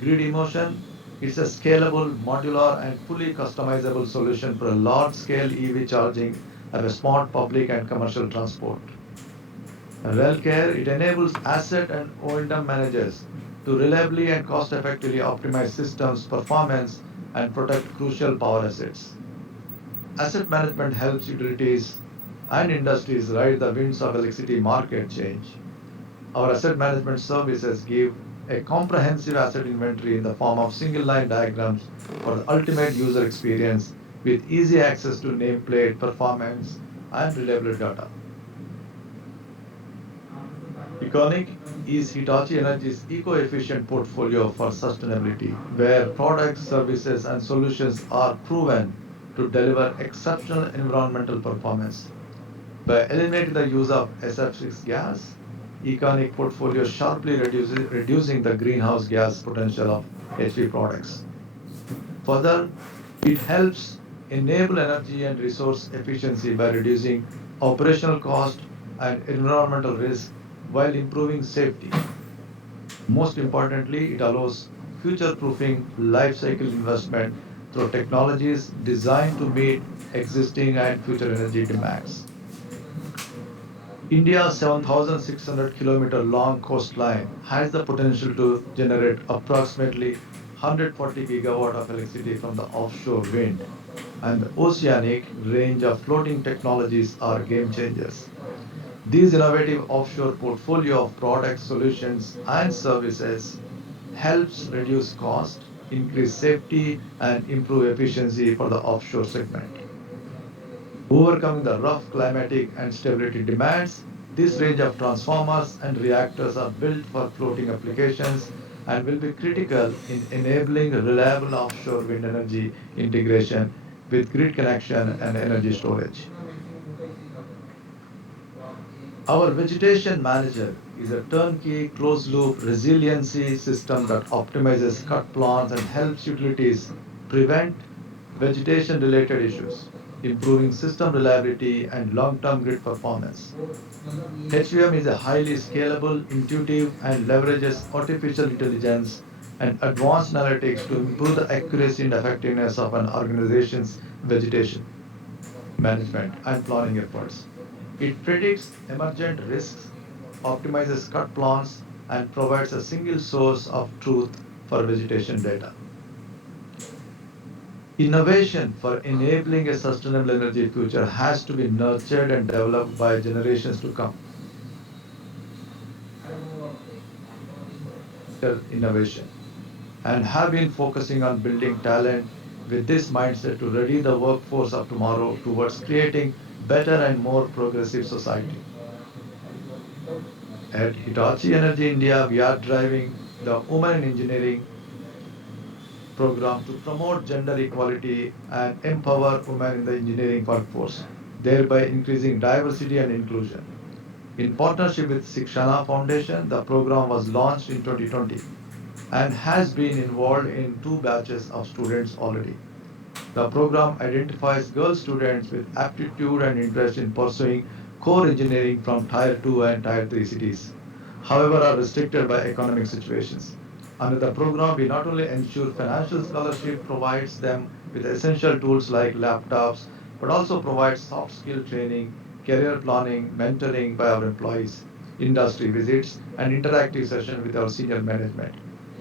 Grid Emotion is a scalable, modular, and fully customizable solution for a large-scale EV charging of a smart public and commercial transport. Railcare, it enables asset and O&M managers to reliably and cost-effectively optimize systems performance and protect crucial power assets. Asset management helps utilities and industries ride the winds of electricity market change. Our asset management services give a comprehensive asset inventory in the form of single line diagrams for the ultimate user experience with easy access to nameplate, performance, and reliability data. Econic is Hitachi Energy's eco-efficient portfolio for sustainability, where products, services, and solutions are proven to deliver exceptional environmental performance. By eliminating the use of SF6 gas, Econic portfolio sharply reducing the greenhouse gas potential of HV products. Further, it helps enable energy and resource efficiency by reducing operational cost and environmental risk while improving safety. Most importantly, it allows future-proofing life cycle investment through technologies designed to meet existing and future energy demands. India's 7,600-kilometer long coastline has the potential to generate approximately 140 gigawatt of electricity from the offshore wind, and the oceanic range of floating technologies are game changers. These innovative offshore portfolio of products, solutions, and services helps reduce cost, increase safety, and improve efficiency for the offshore segment. Overcoming the rough climatic and stability demands, this range of transformers and reactors are built for floating applications and will be critical in enabling reliable offshore wind energy integration with grid connection and energy storage. Our vegetation manager is a turnkey closed-loop resiliency system that optimizes cut plants and helps utilities prevent vegetation-related issues, improving system reliability and long-term grid performance. HVM is a highly scalable, intuitive, and leverages artificial intelligence and advanced analytics to improve the accuracy and effectiveness of an organization's vegetation management and planning efforts. It predicts emergent risks, optimizes cut plans, and provides a single source of truth for vegetation data. Innovation for enabling a sustainable energy future has to be nurtured and developed by generations to come. Innovation and have been focusing on building talent with this mindset to ready the workforce of tomorrow towards creating better and more progressive society. At Hitachi Energy India, we are driving the Women in Engineering program to promote gender equality and empower women in the engineering workforce, thereby increasing diversity and inclusion. In partnership with Sikshana Foundation, the program was launched in 2020 and has been involved in 2 batches of students already. The program identifies girl students with aptitude and interest in pursuing core engineering from Tier 2 and Tier 3 cities, however, are restricted by economic situations. Under the program, we not only ensure financial scholarship provides them with essential tools like laptops, but also provides soft skill training, career planning, mentoring by our employees, industry visits, and interactive sessions with our senior management.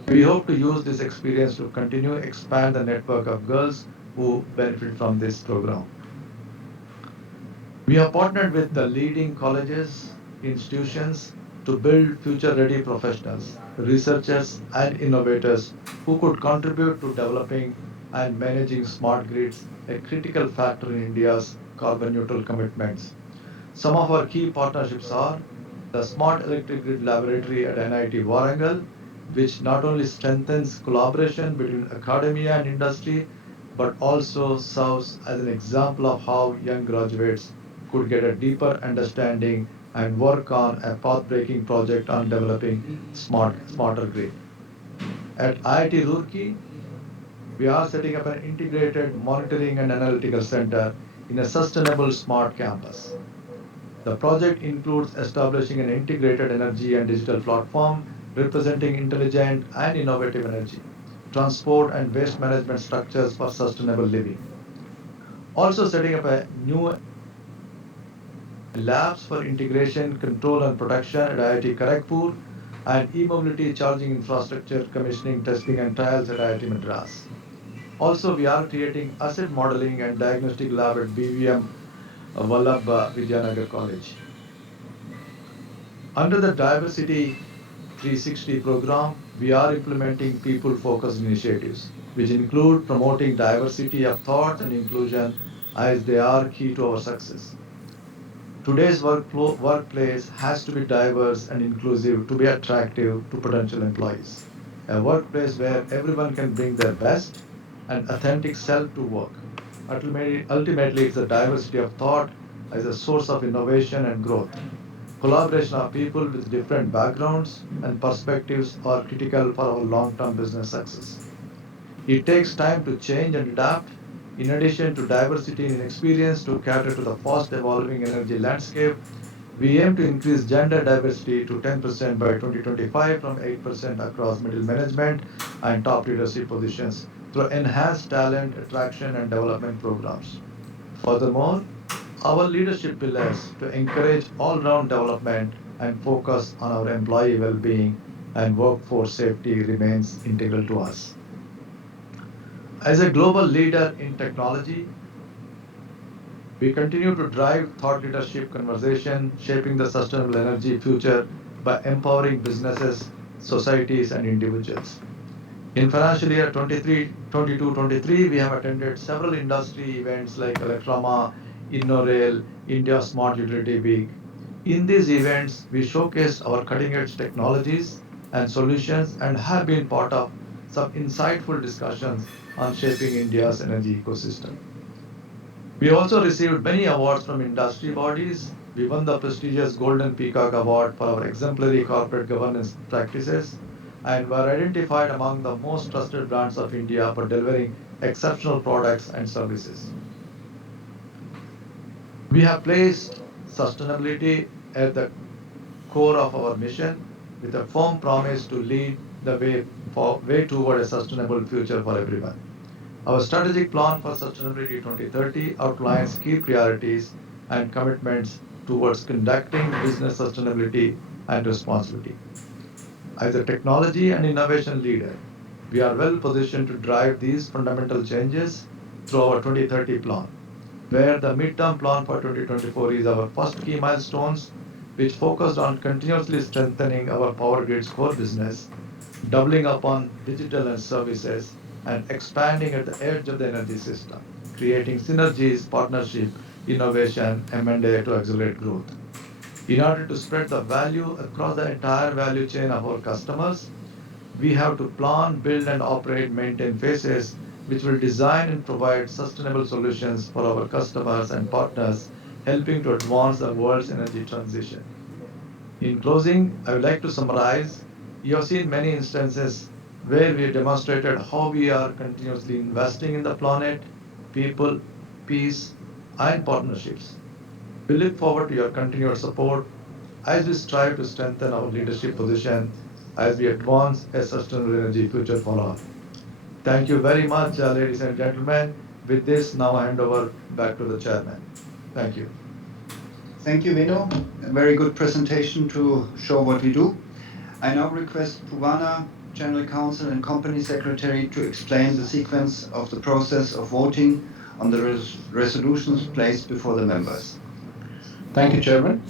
We hope to use this experience to continue expand the network of girls who benefit from this program. We have partnered with the leading colleges, institutions to build future-ready professionals, researchers, and innovators who could contribute to developing and managing smart grids, a critical factor in India's carbon neutral commitments. Some of our key partnerships are the Smart Electric Grid Laboratory at NIT Warangal, which not only strengthens collaboration between academia and industry, but also serves as an example of how young graduates could get a deeper understanding and work on a path-breaking project on developing smarter grid. At IIT Roorkee, we are setting up an integrated monitoring and analytical center in a sustainable smart campus. The project includes establishing an integrated energy and digital platform representing intelligent and innovative energy, transport and waste management structures for sustainable living. Also setting up a new labs for integration, control and protection at IIT Kharagpur and e-mobility charging infrastructure commissioning, testing and trials at IIT Madras. Also, we are creating asset modeling and diagnostic lab at BVM Vallabh Vidyanagar College. Under the Diversity 360 program, we are implementing people-focused initiatives, which include promoting diversity of thought and inclusion as they are key to our success. Today's workplace has to be diverse and inclusive to be attractive to potential employees. A workplace where everyone can bring their best and authentic self to work. Ultimately, it's the diversity of thought as a source of innovation and growth. Collaboration of people with different backgrounds and perspectives are critical for our long-term business success. It takes time to change and adapt. In addition to diversity in experience to cater to the fast evolving energy landscape, We aim to increase gender diversity to 10% by 2025 from 8% across middle management and top leadership positions through enhanced talent attraction and development programs. Furthermore, our leadership pillars to encourage all-round development and focus on our employee well-being and workforce safety remains integral to us. As a global leader in technology, we continue to drive thought leadership conversation, shaping the sustainable energy future by empowering businesses, societies, and individuals. In financial year 22-23, we have attended several industry events like Electrama, InnoRail, India Smart Utility Week. In these events, we showcased our cutting-edge technologies and solutions and have been part of some insightful discussions on shaping India's energy ecosystem. We also received many awards from industry bodies. We won the prestigious Golden Peacock Award for our exemplary corporate governance practices and were identified among the most trusted brands of India for delivering exceptional products and services. We have placed sustainability at the core of our mission with a firm promise to lead the way toward a sustainable future for everyone. Our strategic plan for sustainability 2030 outlines key priorities and commitments towards conducting business sustainability and responsibility. As a technology and innovation leader, we are well positioned to drive these fundamental changes through our 2030 plan, where the midterm plan for 2024 is our first key milestones, which focused on continuously strengthening our power grid's core business, doubling up on digital and services, and expanding at the edge of the energy system, creating synergies, partnership, innovation, M&A to accelerate growth. In order to spread the value across the entire value chain of our customers, we have to plan, build, and operate, maintain phases which will design and provide sustainable solutions for our customers and partners, helping to advance the world's energy transition. In closing, I would like to summarize. You have seen many instances where we demonstrated how we are continuously investing in the planet, people, peace, and partnerships. We look forward to your continued support as we strive to strengthen our leadership position as we advance a sustainable energy future for all. Thank you very much, ladies and gentlemen. With this, now I hand over back to the chairman. Thank you. Thank you, Venu. A very good presentation to show what we do. I now request Puvana, General Counsel and Company Secretary, to explain the sequence of the process of voting on the resolutions placed before the members. Thank you, Chairman.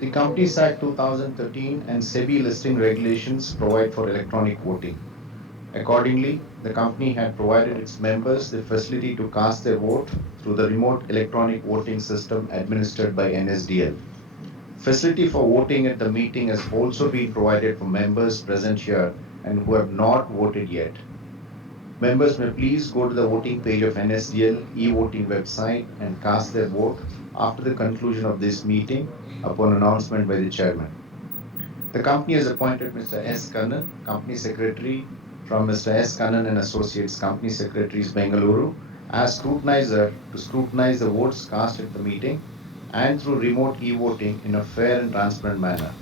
The Companies Act 2013 and SEBI listing regulations provide for electronic voting. Accordingly, the company had provided its members the facility to cast their vote through the remote electronic voting system administered by NSDL. Facility for voting at the meeting has also been provided for members present here and who have not voted yet. Members may please go to the voting page of NSDL e-voting website and cast their vote after the conclusion of this meeting upon announcement by the chairman. The company has appointed Mr. S. Kannan, Company Secretary from Mr. S. Kannan and Associates, Company Secretaries, Bengaluru, as scrutinizer to scrutinize the votes cast at the meeting and through remote e-voting in a fair and transparent manner.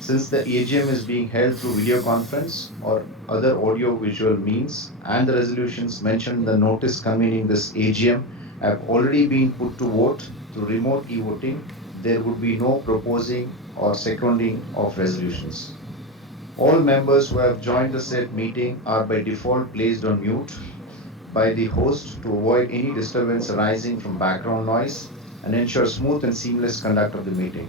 Since the AGM is being held through video conference or other audio-visual means, and the resolutions mentioned in the notice convening this AGM have already been put to vote through remote e-voting, there would be no proposing or seconding of resolutions. All members who have joined the said meeting are by default placed on mute by the host to avoid any disturbance arising from background noise and ensure smooth and seamless conduct of the meeting.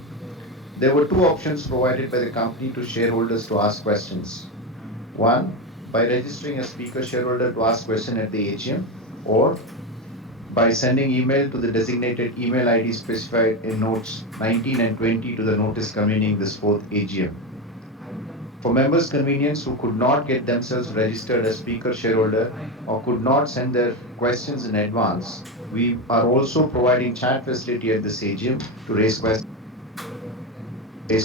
There were two options provided by the company to shareholders to ask questions. One, by registering a speaker shareholder to ask question at the AGM, or by sending email to the designated email ID specified in notes 19 and 20 to the notice convening this fourth AGM. For members' convenience who could not get themselves registered as speaker shareholder or could not send their questions in advance, we are also providing chat facility at this AGM to raise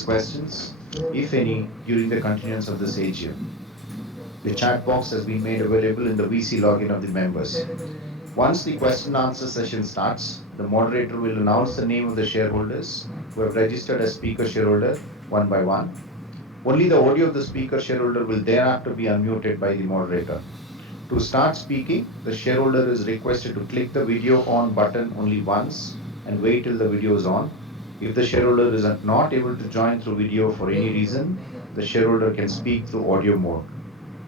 questions, if any, during the continuance of this AGM. The chat box has been made available in the VC login of the members. Once the question and answer session starts, the moderator will announce the name of the shareholders who have registered as speaker shareholder one by one. Only the audio of the speaker shareholder will thereafter be unmuted by the moderator. To start speaking, the shareholder is requested to click the video on button only once and wait till the video is on. If the shareholder is not able to join through video for any reason, the shareholder can speak through audio mode.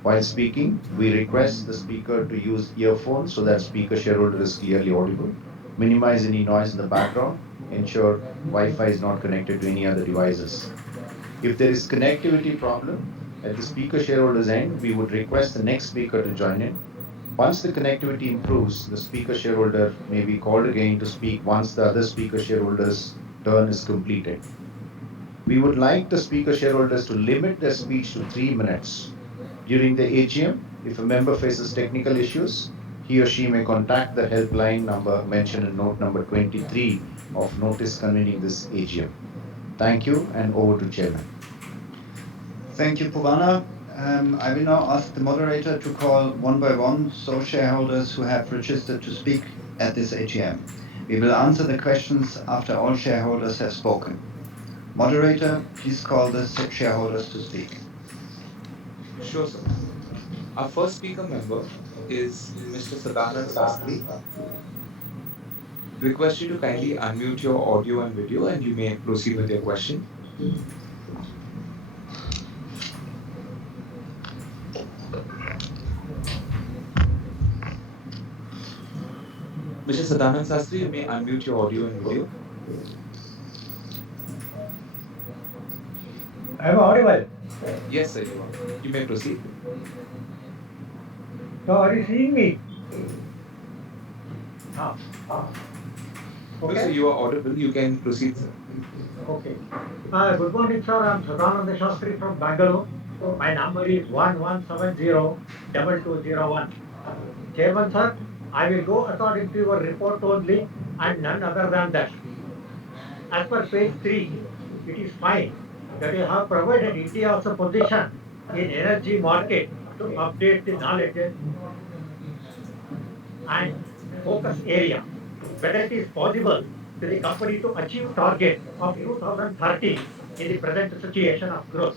While speaking, we request the speaker to use earphones so that speaker shareholder is clearly audible. Minimize any noise in the background. Ensure Wi-Fi is not connected to any other devices. If there is connectivity problem at the speaker shareholder's end, we would request the next speaker to join in. Once the connectivity improves, the speaker shareholder may be called again to speak once the other speaker shareholder's turn is completed. We would like the speaker shareholders to limit their speech to 3 minutes. During the AGM, if a member faces technical issues, he or she may contact the helpline number mentioned in note number 23 of notice convening this AGM. Thank you, and over to Chairman. Thank you, Puvana. I will now ask the moderator to call one by one those shareholders who have registered to speak at this AGM. We will answer the questions after all shareholders have spoken. Moderator, please call the shareholders to speak. Sure, sir. Our first speaker member is Mr. Sadanand Sastry. Request you to kindly unmute your audio and video, and you may proceed with your question. Mr. Sadanand Sastry, you may unmute your audio and video. I am audible. Yes, sir, you are. You may proceed. So are you seeing me? No, Okay. sir, you are audible. You can proceed, sir. Okay. Good morning, sir. I am Sadananda Shastri from Bangalore. My number is 1170-2201. Chairman, sir, I will go according to your report only and none other than that. As per page 3, it is fine that you have provided India's position in energy market to update the knowledge and focus area, whether it is possible to the company to achieve target of 2030 in the present situation of growth.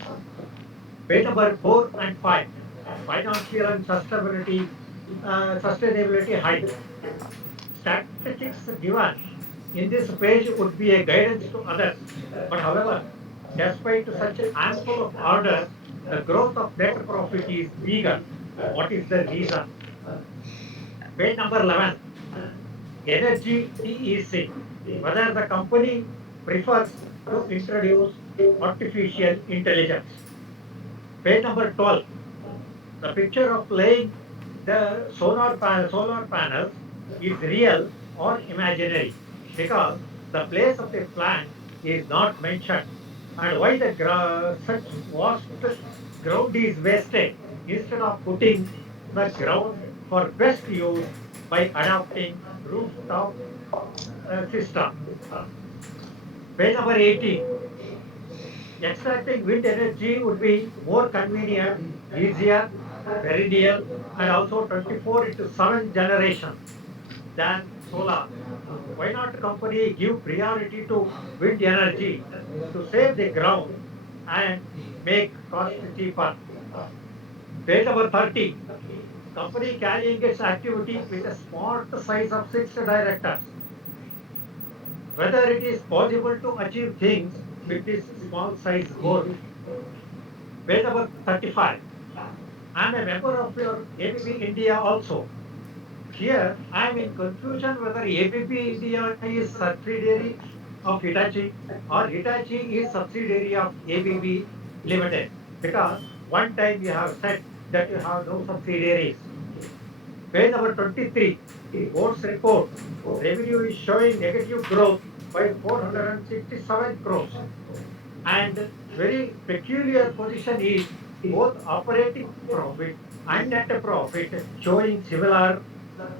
Page number 4 and 5, financial and sustainability height. Statistics given in this page would be a guidance to others. But however, despite such an ample of order, the growth of net profit is bigger. What is the reason? Page number 11, energy TEC, whether the company prefers to introduce artificial intelligence. Page number 12, the picture of laying the solar panels is real or imaginary because the place of the plant is not mentioned, and why the such vast ground is wasted instead of putting the ground for best use by adopting rooftop system. Page number 18, extracting wind energy would be more convenient, easier, perennial, and also 24/7 generation than solar. Why not company give priority to wind energy to save the ground and make cost cheaper? Page number 30, company carrying its activity with a smart size of 6 directors. Whether it is possible to achieve things with this small size goal. Page number 35, I am a member of your ABB India also. Here, I am in confusion whether ABB India is subsidiary of Hitachi or Hitachi is subsidiary of ABB Limited. Because one time you have said that you have no subsidiaries. Page number 23, board's report. Revenue is showing negative growth by 467 crores. And very peculiar position is both operating profit and net profit showing similar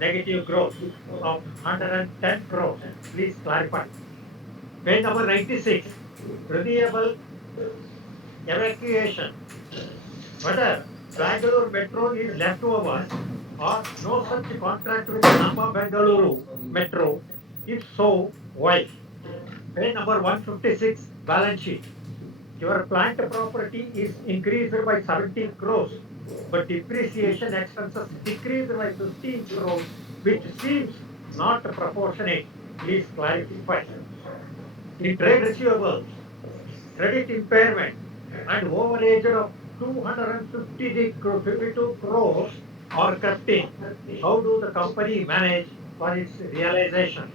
negative growth of 110 crores. Please clarify. Page number 96, renewable evacuation. Whether Bangalore Metro is left over or no such contract with Nama Bengaluru Metro? If so, why? Page number 156, balance sheet. Your plant property is increased by 17 crores, but depreciation expenses decreased by 15 crores, which seems not proportionate. Please clarify. In trade receivables, credit impairment, and overage of 52 crores are kept in. How do the company manage for its realization?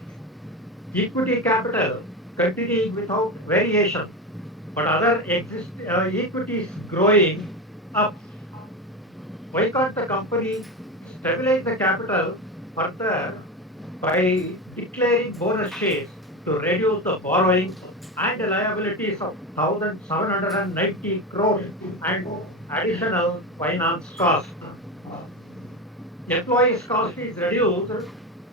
Equity capital continuing without variation, but other equities growing up. Why can't the company stabilize the capital further by declaring bonus shares to reduce the borrowings and the liabilities of 1,790 crores and additional finance cost? Employees cost is reduced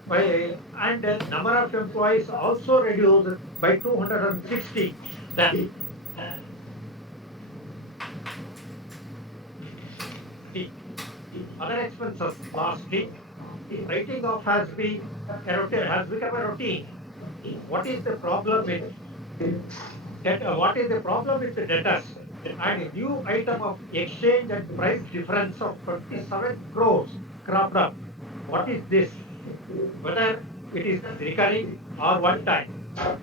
by, and the number of employees also reduced by 260. Then the other expenses lastly, writing off has become a routine. What is the problem with what is the problem with the debtors? And a new item of exchange and price difference of 27 crores cropped up. What is this? Whether it is recurring or one time.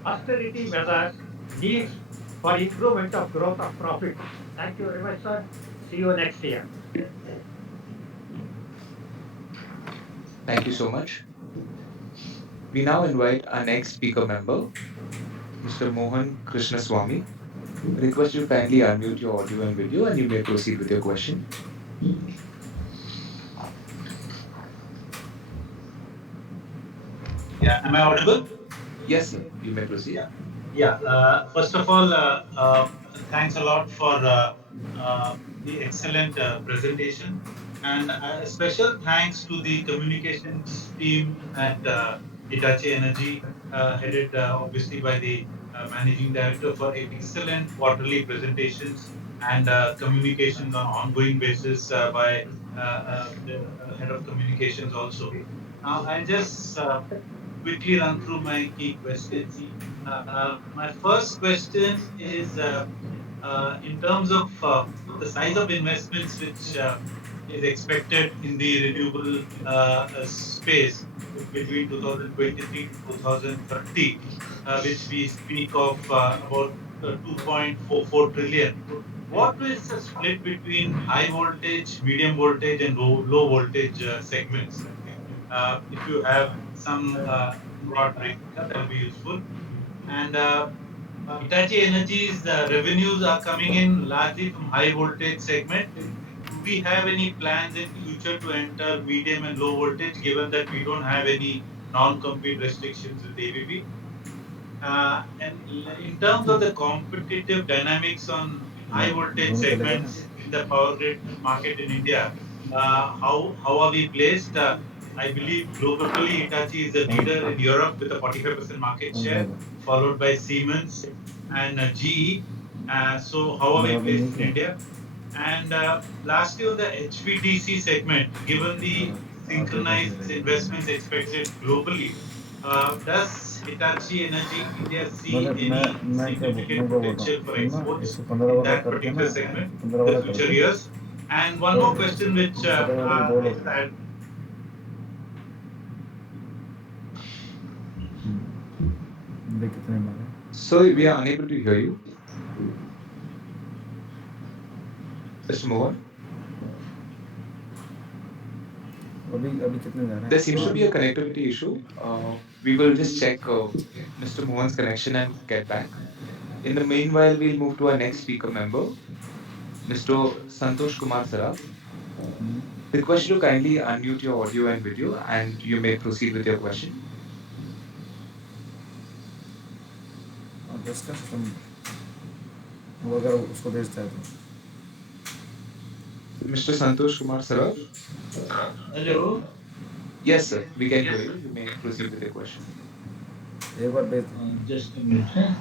Austerity measures needs for improvement of growth of profit. Thank you very much, sir. See you next year. Thank you so much. We now invite our next speaker member, Mr. Mohan Krishnaswamy. Request you to kindly unmute your audio and video and you may proceed with your question. Yeah, am I audible? Yes, sir. You may proceed. First of all, thanks a lot for the excellent presentation, and a special thanks to the communications team at Hitachi Energy, headed obviously by the managing director, for excellent quarterly presentations and communications on ongoing basis by the head of communications also. Now, I'll just quickly run through my key questions. My first question is in terms of the size of investments which is expected in the renewable space between 2023 to 2030, which we speak of about 2.44 trillion. What is the split between high voltage, medium voltage, and low voltage segments? If you have some broad breakup, that will be useful. And Hitachi Energy's revenues are coming in largely from high voltage segment. Do we have any plans in future to enter medium and low voltage, given that we don't have any non-compete restrictions with ABB? And in terms of the competitive dynamics on high voltage segments in the power grid market in India, how are we placed? I believe globally Hitachi is a leader in Europe with a 45% market share, followed by Siemens and GE. So how are we placed in India? And lastly, on the HVDC segment, given the synchronized investments expected globally, does Hitachi Energy India see any significant potential for exports in that particular segment in the future years? And one more question, which is that So we are unable to hear you. Mr. Mohan, there seems to be a connectivity issue. We will just check Mr. Mohan's connection and get back. In the meanwhile, we'll move to our next speaker member, Mr. Santosh Kumar Saraf. Request you to kindly unmute your audio and video and you may proceed with your question. Mr. Santosh Kumar Saraf? hello. Yes, sir. We can hear you. You may proceed with your question. Just a minute.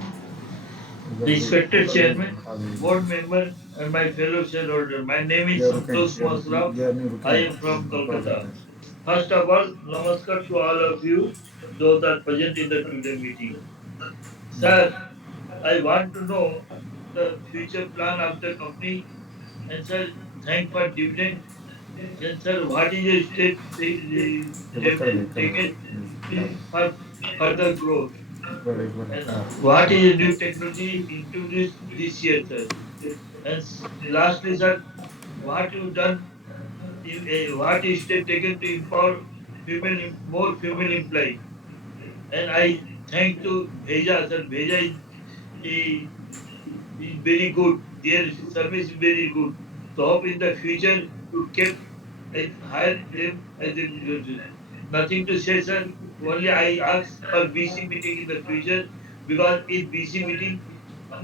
Respected Chairman, Board Member, and my fellow shareholder, my name is Santosh Masraf. I am from Kolkata. First of all, namaskar to all of you, those are present in the today meeting. Sir, I want to know the future plan of the company, and sir, thank for dividend. And sir, what is the step taken for further growth? And what is the new technology introduced this year, sir? And lastly, sir, what you done, what is step taken to empower more female employee? And I thank to Bheja, sir. Bheja is very good. Their service is very good. So hope in the future to keep and hire them as a nothing to say, sir. Only I ask for BC meeting in the future because in BC meeting,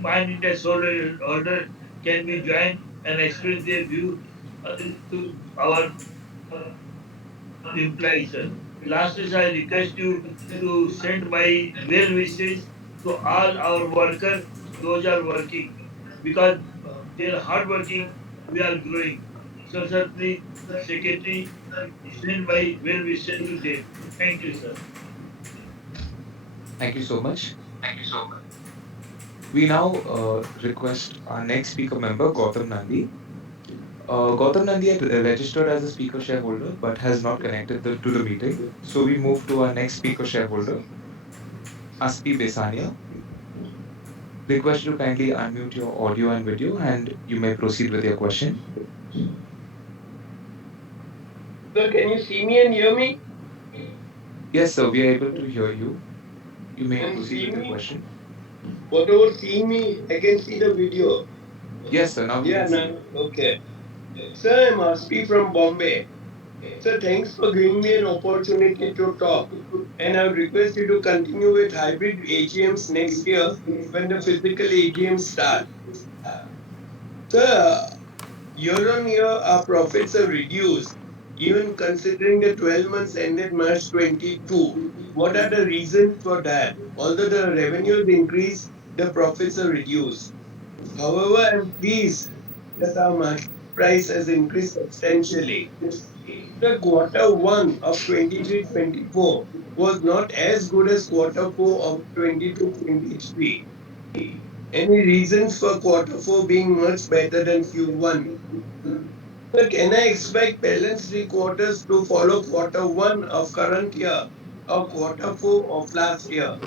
Pan India soldier order can be joined and express their view to our employees, sir. Last is I request you to send my well wishes to all our workers, those are working, because they are hard working, we are growing. So, sir, please, Secretary, send my well wishes to them. Thank you, sir. Thank you so much. We now request our next speaker member, Gautam Nandi. Gautam Nandi had registered as a speaker shareholder but has not connected to the meeting. So we move to our next speaker shareholder, Aspi Besania. Request you to kindly unmute your audio and video and you may proceed with your question. Sir, can you see me and hear me? Yes, sir, we are able to hear you. You may And proceed see with your me? question. Whatever seeing me, I can see the video. Yes, sir, now we Yeah, can see no, you. okay. Sir, I'm Aspi from Bombay. Sir, thanks for giving me an opportunity to talk. And I would request you to continue with hybrid AGMs next year when the physical AGMs start. Sir, year on year, our profits have reduced, even considering the 12 months ended March 22. What are the reasons for that? Although the revenues increased, the profits are reduced. However, I'm pleased that our market price has increased substantially. The quarter one of 23-24 was not as good as quarter four of 22-23. Any reasons for quarter four being much better than Q1? So can I expect balance three quarters to follow quarter one of current year or quarter four of last year?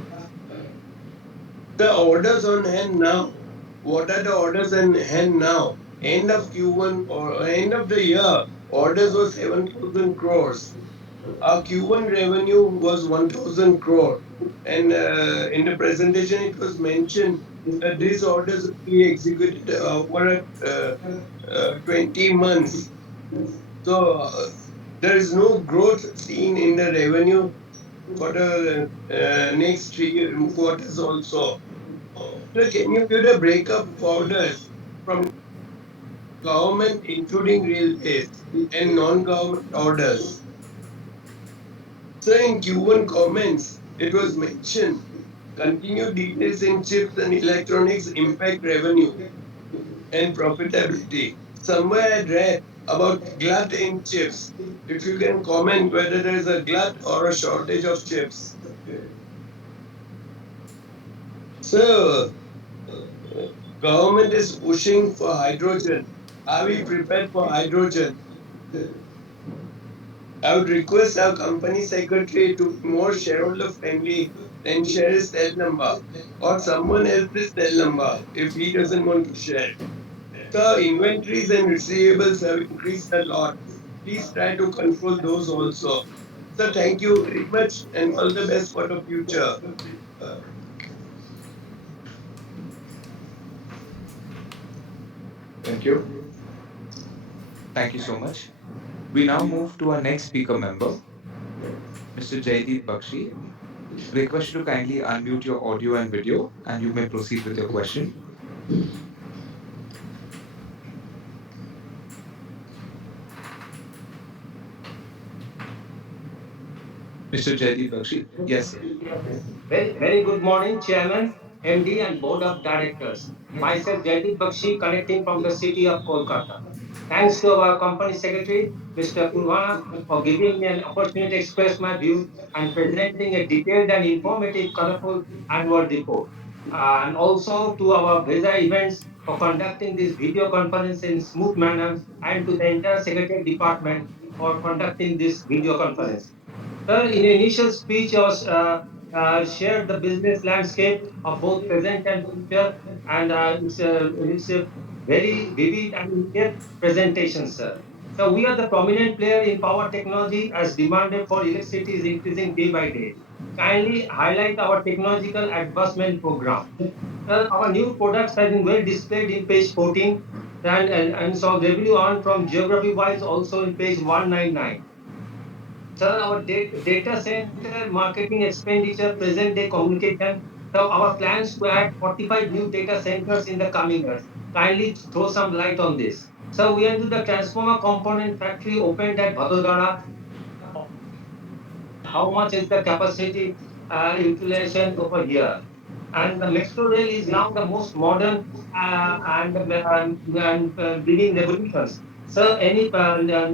The orders on hand now. What are the orders on hand now? End of Q1 or end of the year, orders were 7,000 crores. Our Q1 revenue was 1,000 crore. And in the presentation, it was mentioned that these orders will be executed over 20 months. So there is no growth seen in the revenue for the next 3 quarters also. So can you give the breakup of orders from government, including railways, and non-government orders? So in Q1 comments, it was mentioned continued details in chips and electronics impact revenue and profitability. Somewhere I read about glut in chips. If you can comment whether there is a glut or a shortage of chips. So, government is pushing for hydrogen. Are we prepared for hydrogen? I would request our company secretary to be more shareholder friendly and share his cell number or someone else's cell number if he doesn't want to share. The inventories and receivables have increased a lot. Please try to control those also. So thank you very much and all the best for the future. Thank you. Thank you so much. We now move to our next speaker member, Mr. Jaideep Bakshi. Request you to kindly unmute your audio and video and you may proceed with your question. Mr. Jaideep Bakshi. Yes, sir. Very good morning, Chairman, MD, and Board of Directors. Myself, Jaideep Bakshi, connecting from the city of Kolkata. Thanks to our company secretary, Mr. Purvana, for giving me an opportunity to express my views and presenting a detailed and informative, colorful annual report. And also to our Visa events for conducting this video conference in smooth manner, and to the entire secretary department for conducting this video conference. Sir, in your initial speech, you shared the business landscape of both present and future, and it's a very vivid and in-depth presentation, sir. So we are the prominent player in power technology as demanded for electricity is increasing day by day. Kindly highlight our technological advancement program. Our new products have been well displayed in page 14, and so revenue on from geography wise also in page 199. Sir, our data center marketing expenditure, present day communication. So our plans to add 45 new data centers in the coming years. Kindly throw some light on this. So we are into the transformer component factory opened at Vadodara. How much is the capacity utilization over here? And the metro rail is now the most modern and bringing revolutions. So any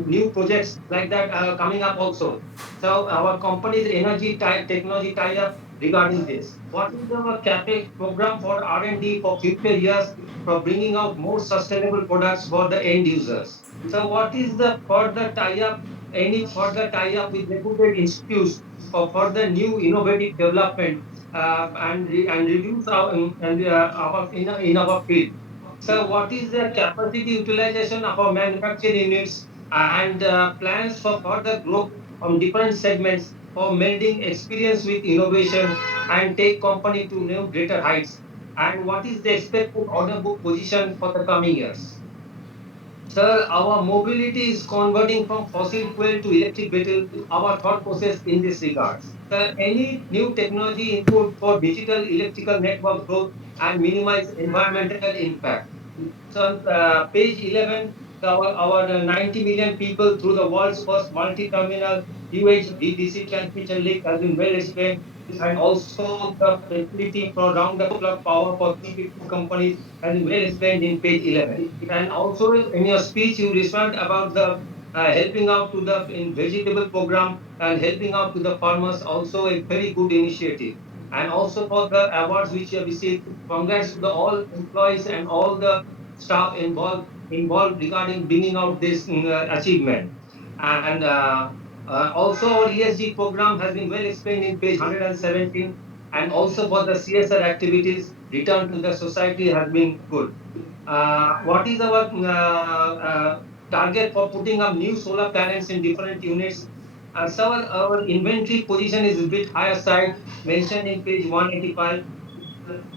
new projects like that are coming up also. So our company's energy technology tie-up regarding this. What is our capex program for R&D for future years for bringing out more sustainable products for the end users? So what is the further tie-up, any further tie-up with reputed institutes for further new innovative development and reduce in our field. So, what is the capacity utilization of our manufacturing units and plans for further growth on different segments for melding experience with innovation and take company to new greater heights? And what is the expected order book position for the coming years? Sir, our mobility is converting from fossil fuel to electric vehicle. Our thought process in this regards. Sir, any new technology input for digital electrical network growth and minimize environmental impact. So, page 11, our 90 million people through the world's first multi-terminal UHVDC transmission link has been well explained, and also the facility for round-the-clock power for 350 companies has been well explained in page 11. And also in your speech, you referred about the helping out to the in vegetable program and helping out to the farmers, also a very good initiative. And also for the awards which you have received, congrats to the all employees and all the staff involved regarding bringing out this achievement. And also our ESG program has been well explained in page 117. And also for the CSR activities, return to the society has been good. What is our target for putting up new solar panels in different units? So our inventory position is a bit higher side, mentioned in page 185.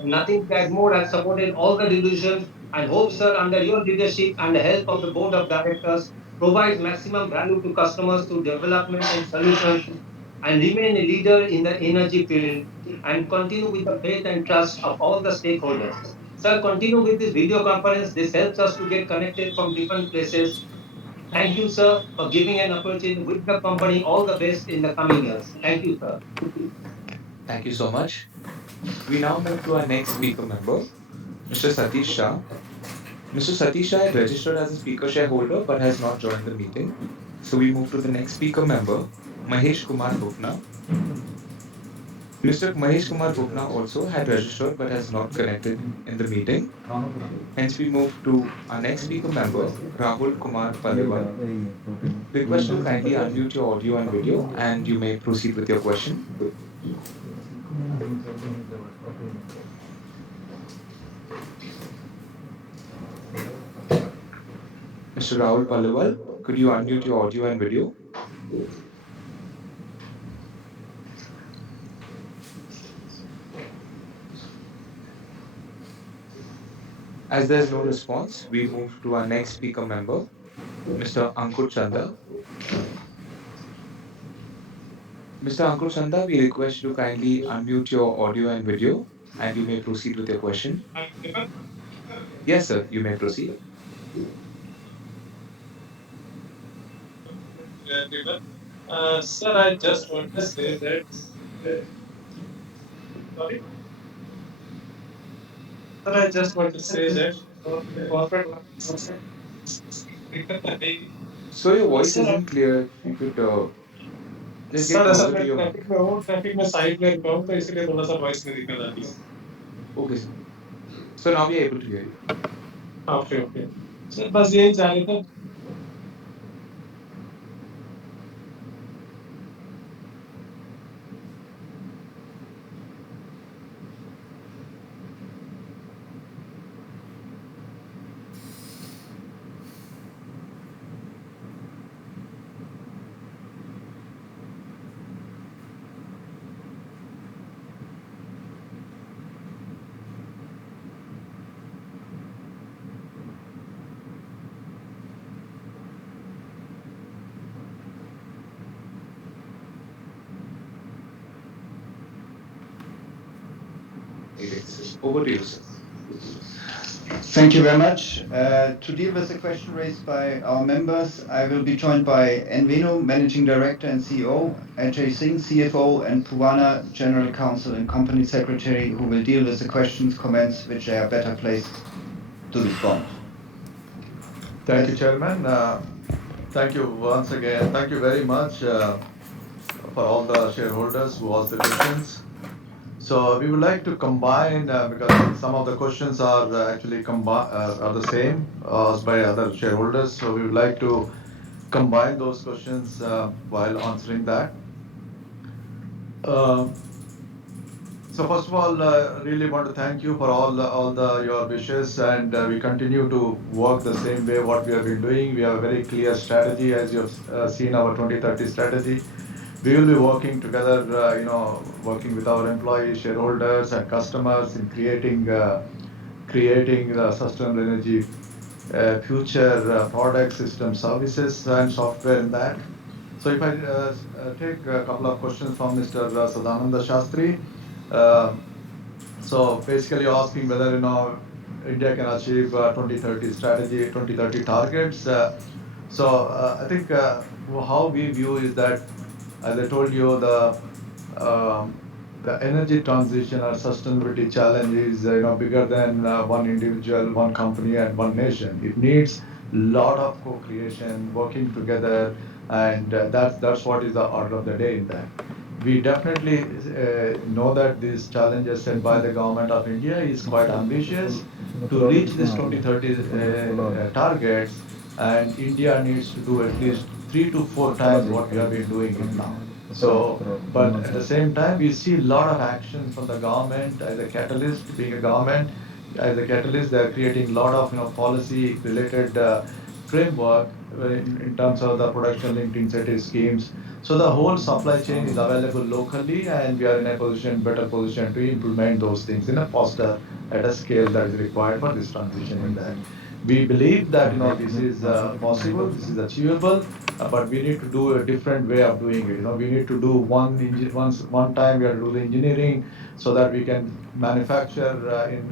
Nothing that more has supported all the resolutions and hope, sir, under your leadership and the help of the board of directors, provides maximum value to customers through development and solutions and remain a leader in the energy field and continue with the faith and trust of all the stakeholders. Sir, continue with this video conference. This helps us to get connected from different places. Thank you, sir, for giving an opportunity with the company. All the best in the coming years. Thank you, sir. Thank you so much. We now move to our next speaker member, Mr. Satish Shah. Mr. Satish Shah had registered as a speaker shareholder but has not joined the meeting. So we move to the next speaker member, Mahesh Kumar Bhupna. Mr. Mahesh Kumar Bhupna also had registered but has not connected in the meeting. Hence, we move to our next speaker member, Rahul Kumar Paliwal. Request to kindly unmute your audio and video, and you may proceed with your question. Mr. Rahul Paliwal, could you unmute your audio and video? As there's no response, we move to our next speaker member, Mr. Ankur Chanda. Mr. Ankur Chanda, we request you to kindly unmute your audio and video, and you may proceed with your question. Yes, sir, you may proceed. Sir, I just want to say that. Sorry? Sir, I just want to say that corporate So your voice isn't clear. If you could just get sir असल closer में to your mic. Traffic में हूँ, traffic में side में रुका हूँ, तो इसलिए थोड़ा सा वॉइस में दिक्कत आती है। Okay, sir. So now we are able to hear you. Okay okay sir, बस यही चाह रहे थे। Over to you, sir. Thank you very much. To deal with the question raised by our members, I will be joined by N. Venu, Managing Director and CEO, Ajay Singh, CFO, and Puvana, General Counsel and Company Secretary, who will deal with the questions, comments which they are better placed to respond. Thank you, Chairman. Thank you once again. Thank you very much for all the shareholders who asked the questions. So we would like to combine because some of the questions are actually are the same asked by other shareholders. So we would like to combine those questions while answering that. So first of all, really want to thank you for all your wishes, and we continue to work the same way what we have been doing. We have a very clear strategy, as you have seen our 2030 strategy. We will be working together, working with our employees, shareholders, and customers in creating the sustainable energy future product system services and software in that. So if I take a couple of questions from Mr. Sadananda Shastri. So basically asking whether India can achieve 2030 strategy, 2030 targets. I think how we view is that, as I told you, the energy transition or sustainability challenge is bigger than one individual, one company, and one nation. It needs lot of co-creation, working together, and that's what is the order of the day in that. We definitely know that these challenges set by the government of India is quite ambitious to reach this 2030 targets, and India needs to do at least 3 to 4 times what we have been doing it now. So, but at the same time, we see a lot of action from the government as a catalyst, being a government, as a catalyst, they are creating a lot of policy related framework in terms of the production linked incentive schemes. So the whole supply chain is available locally, and we are in a better position to implement those things in a faster at a scale that is required for this transition in that. We believe that this is possible, this is achievable, but we need to do a different way of doing it. We need to do one time we have to do the engineering so that we can manufacture in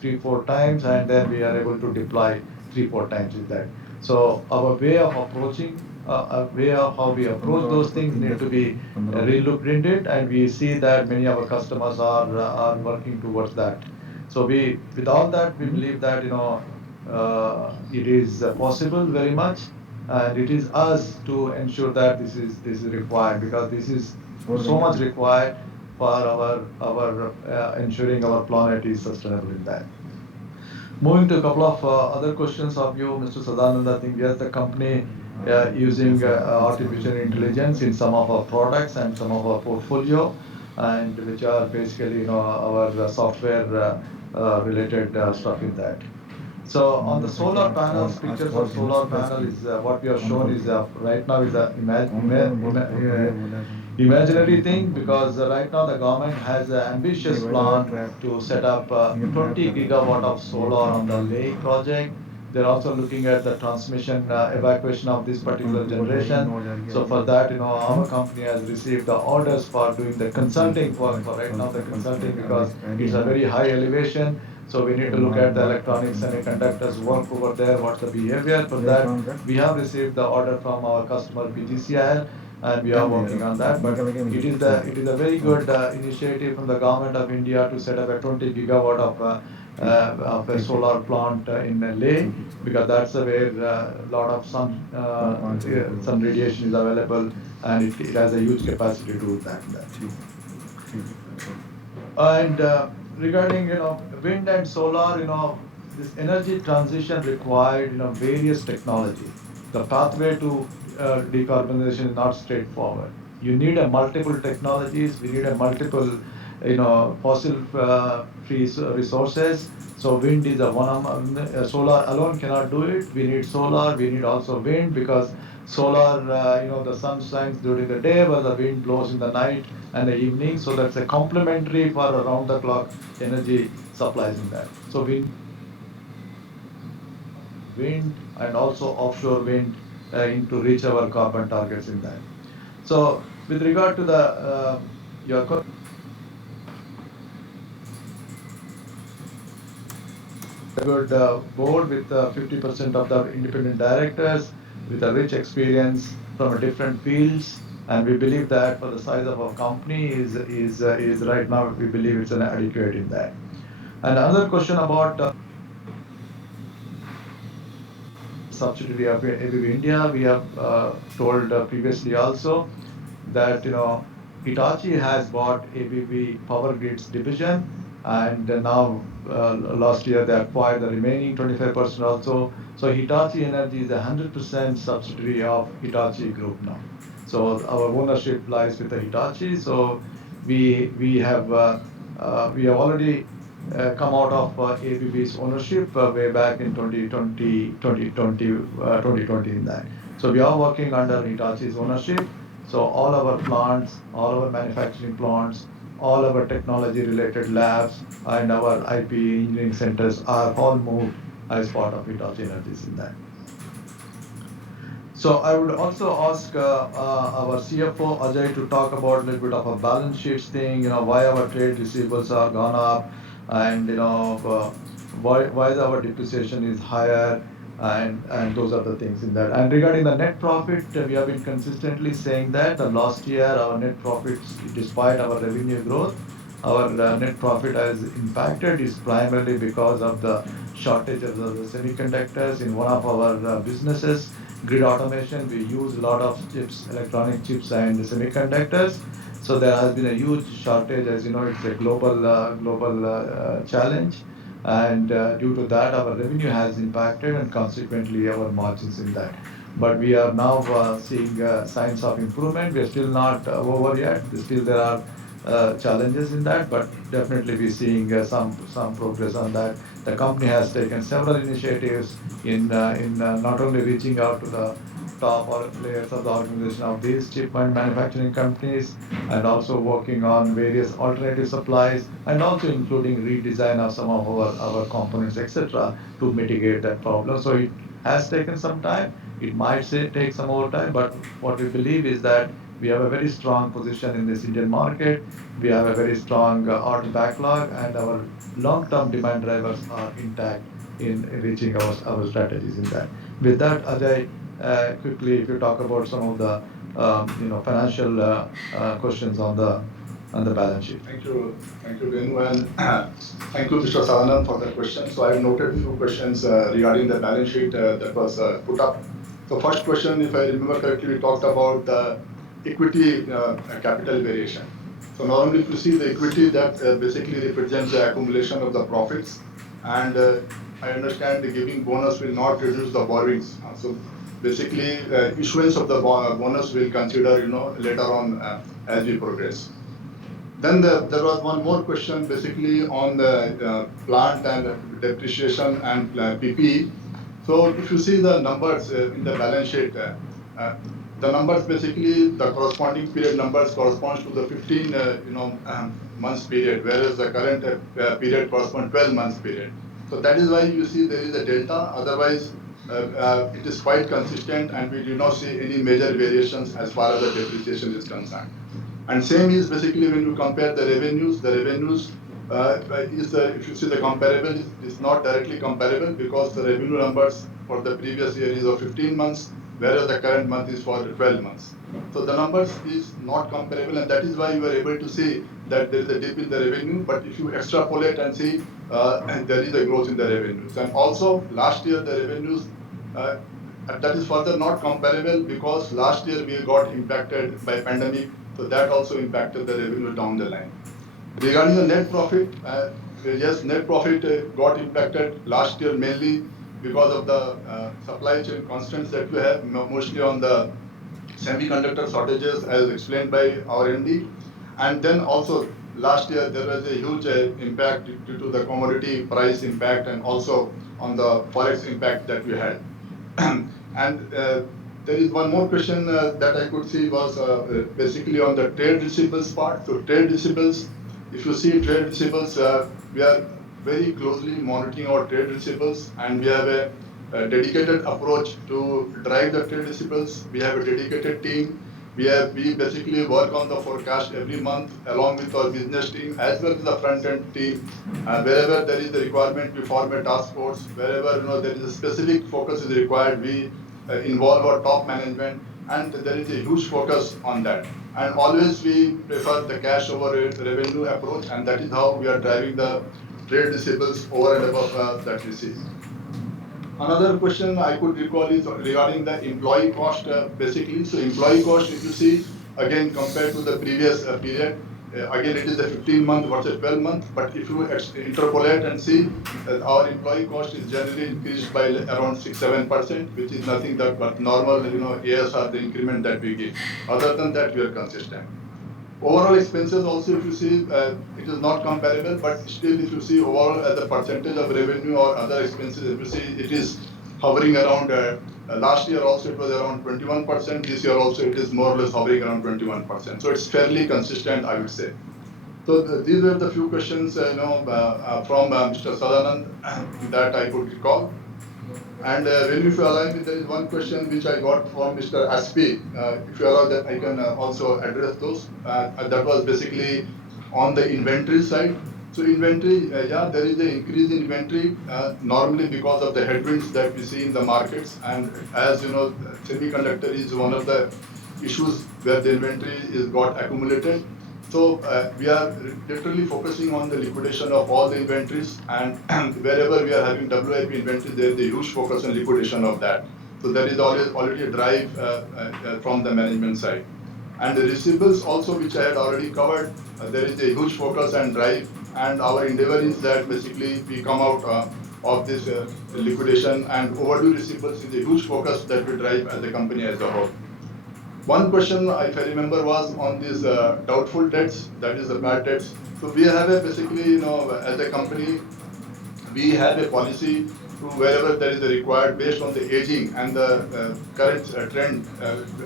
3-4 times, and then we are able to deploy 3-4 times with that. So our way of approaching, a way of how we approach those things need to be re-looked, and we see that many of our customers are working towards that. So with all that, we believe that it is possible very much, and it is us to ensure that this is required, because this is so much required for our ensuring our planet is sustainable in that. Moving to a couple of other questions of you, Mr. Sadananda. I think yes, the company using artificial intelligence in some of our products and some of our portfolio, and which are basically our software related stuff in that. So on the solar panels, pictures of solar panel is what we have shown is right now is a imaginary thing, because right now the government has an ambitious plan to set up 20 gigawatt of solar on the lake project. They're also looking at the transmission evacuation of this particular generation. So for that, our company has received the orders for doing the consulting work for right now the consulting, because it's a very high elevation. So we need to look at the electronics and the conductors work over there, what's the behavior. For that, we have received the order from our customer PGCIL, and we are working on that. But it is a very good initiative from the government of India to set up a 20 gigawatt of of a solar plant in Leh, because that's where a lot of sun radiation is available, and it has a huge capacity to do that. And regarding wind and solar, this energy transition required various technology. The pathway to decarbonization is not straightforward. You need a multiple technologies. We need a multiple fossil free resources. So wind is a one. Solar alone cannot do it. We need solar. We need also wind, because solar, the sun shines during the day, but the wind blows in the night and the evening. So that's a complementary for around the clock energy supplies in that. So wind and also offshore wind to reach our carbon targets in that. So with regard to the your good board with 50% of the independent directors with a rich experience from different fields, and we believe that for the size of our company is right now, we believe it's an adequate in that. And another question about subsidiary of ABB India, we have told previously also that Hitachi has bought ABB Power Grids division, and now last year they acquired the remaining 25% also. So Hitachi Energy is 100% subsidiary of Hitachi Group now. So our ownership lies with the Hitachi. So we have already come out of ABB's ownership way back in 2020 in that. So we are working under Hitachi's ownership. So all our plants, all our manufacturing plants, all our technology related labs and our IP engineering centers are all moved as part of Hitachi Energies in that. So I would also ask our CFO Ajay to talk about a little bit of a balance sheets thing, why our trade receivables are gone up, and why our depreciation is higher, and those are the things in that. And regarding the net profit, we have been consistently saying that the last year our net profits, despite our revenue growth, our net profit has impacted is primarily because of the shortage of the semiconductors in one of our businesses, grid automation. We use a lot of chips, electronic chips and semiconductors. So there has been a huge shortage. As you know, it's a global challenge. And due to that, our revenue has impacted and consequently our margins in that. But we are now seeing signs of improvement. We are still not over yet. Still there are challenges in that, but definitely we're seeing some progress on that. The company has taken several initiatives in not only reaching out to the top or layers of the organization of these chip and manufacturing companies, and also working on various alternative supplies, and also including redesign of some of our components, etc., to mitigate that problem. So it has taken some time. It might take some more time, but what we believe is that we have a very strong position in this Indian market. We have a very strong order backlog, and our long-term demand drivers are intact in reaching our strategies in that. With that, Ajay, quickly, if you talk about some of the financial questions on the balance sheet. Thank you, Venu, and thank you, Mr. Sadanand, for the question. So I've noted a few questions regarding the balance sheet that was put up. So first question, if I remember correctly, we talked about the equity capital variation. So normally if you see the equity, that basically represents the accumulation of the profits, and I understand the giving bonus will not reduce the borrowings. So basically issuance of the bonus will consider later on as we progress. Then there was one more question basically on the plant and depreciation and PPE. So if you see the numbers in the balance sheet, the numbers basically, the corresponding period numbers corresponds to the 15 months period, whereas the current period corresponds 12 months period. So that is why you see there is a delta. Otherwise, it is quite consistent, and we do not see any major variations as far as the depreciation is concerned. And same is basically when you compare the revenues if you see the comparable, it's not directly comparable, because the revenue numbers for the previous year is of 15 months, whereas the current month is for 12 months. So the numbers is not comparable, and that is why you are able to see that there is a dip in the revenue. But if you extrapolate and see and there is a growth in the revenues. And also last year the revenues, uh, that is further not comparable because last year we got impacted by pandemic, so that also impacted the revenue down the line. Regarding the net profit, yes, net profit got impacted last year mainly because of the supply chain constraints that we have, mostly on the semiconductor shortages as explained by our MD. And then also last year there was a huge impact due to the commodity price impact and also on the forex impact that we had. And there is one more question that I could see was basically on the trade receivables part. So trade receivables, if you see trade receivables, we are very closely monitoring our trade receivables, and we have a dedicated approach to drive the trade receivables. We have a dedicated team. We basically work on the forecast every month along with our business team as well as the front end team. Wherever there is a requirement, we form a task force. Wherever there is a specific focus is required, we involve our top management, and there is a huge focus on that. And always we prefer the cash over revenue approach, and that is how we are driving the trade receivables over and above that receipt. Another question I could recall is regarding the employee cost, basically. So employee cost, if you see, again, compared to the previous period, again, it is a 15-month versus 12-month. But if you interpolate and see, our employee cost is generally increased by around 6-7%, which is nothing that but normal, ASR, the increment that we give. Other than that, we are consistent. Overall expenses also, if you see, it is not comparable, but still if you see overall as a percentage of revenue or other expenses, if you see, it is hovering around, last year also it was around 21%, this year also it is more or less hovering around 21%. So it's fairly consistent, I would say. So these were the few questions, from Mr. Sadanand that I could recall. And when if you allow me, there is one question which I got from Mr. Aspi. If you allow that, I can also address those. That was basically on the inventory side. So inventory, yeah, there is an increase in inventory normally because of the headwinds that we see in the markets. And as you know, semiconductor is one of the issues where the inventory is got accumulated. So we are literally focusing on the liquidation of all the inventories, and wherever we are having WIP inventory, there is a huge focus on liquidation of that. So there is already a drive from the management side. And the receivables also, which I had already covered, there is a huge focus and drive, and our endeavor is that basically we come out of this liquidation, and overdue receivables is a huge focus that we drive as a company as a whole. One question, if I remember, was on these doubtful debts, that is the bad debts. So we have a basically, as a company, we have a policy to wherever there is a required based on the aging and the current trend.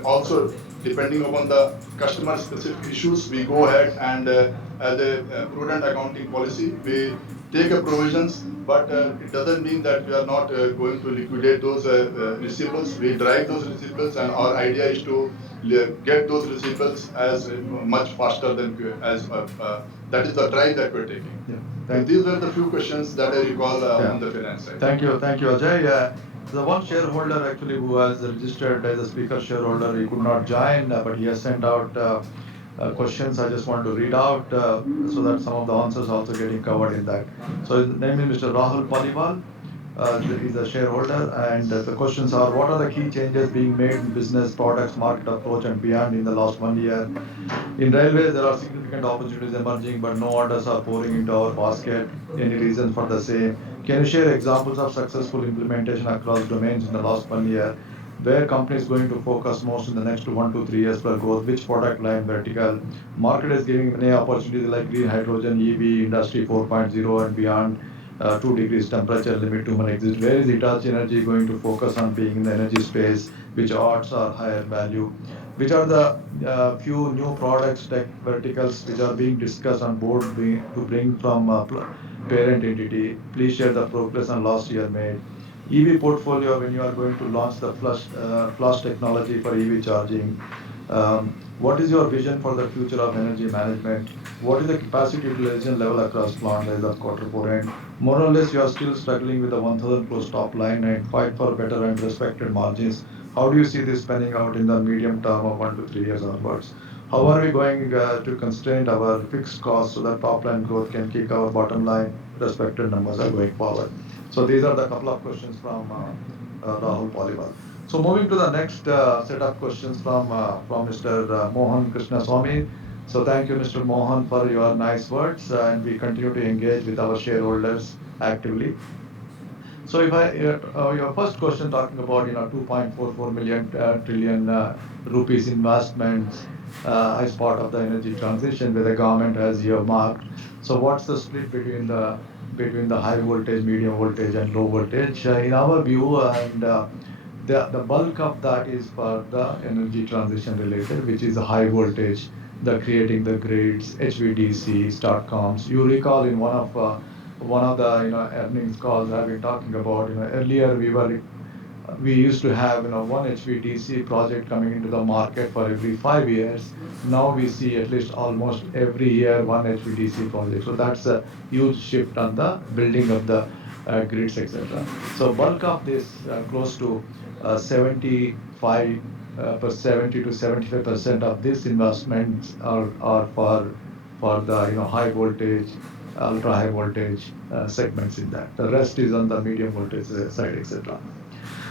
Also, depending upon the customer specific issues, we go ahead and as a prudent accounting policy, we take a provisions, but it doesn't mean that we are not going to liquidate those receivables. We drive those receivables, and our idea is to get those receivables as much faster than as that is the drive that we're taking. Yeah. These were the few questions that I recall on the finance side. Thank you, Ajay. The one shareholder actually who has registered as a speaker shareholder, he could not join, but he has sent out questions. I just want to read out so that some of the answers also getting covered in that. So his name is Mr. Rahul Paliwal. He's a shareholder, and the questions are: what are the key changes being made in business, products, market approach, and beyond in the last 1 year? In railways, there are significant opportunities emerging, but no orders are pouring into our basket. Any reason for the same? Can you share examples of successful implementation across domains in the last 1 year? Where company is going to focus most in the next 1 to 3 years for growth? Which product line vertical? Market is giving many opportunities like green hydrogen, EV, industry 4.0 and beyond. 2 degrees temperature limit to exist. Where is Hitachi Energy going to focus on being in the energy space? Which odds are higher value? Which are the few new products, tech verticals which are being discussed on board to bring from parent entity? Please share the progress on last year made. EV portfolio, when you are going to launch the flush technology for EV charging. What is your vision for the future of energy management? What is the capacity utilization level across plant as of Q4 end? More or less, you are still struggling with the 1,000 crores top line and fight for better and respected margins. How do you see this panning out in the medium term of 1 to 3 years onwards? How are we going to constrain our fixed costs so that top line growth can kick our bottom line? respected numbers are going forward. So these are the couple of questions from Rahul Poliwal. So moving to the next set of questions from Mr. Mohan Krishna Swamy. So thank you, Mr. Mohan, for your nice words, and we continue to engage with our shareholders actively. So if your first question talking about 2.44 million trillion rupees investments as part of the energy transition where the government has earmarked. So what's the split between the high voltage, medium voltage, and low voltage? In our view, and the bulk of that is for the energy transition related, which is the high voltage, the creating the grids, HVDC, STATCOMs. You recall in one of the earnings calls I've been talking about. Earlier we used to have one HVDC project coming into the market for every 5 years. Now we see at least almost every year one HVDC project. So that's a huge shift on the building of the grids, etc. So bulk of this, close to 75 per 70 to 75% of these investments are for the high voltage, ultra high voltage segments in that. The rest is on the medium voltage side, etc.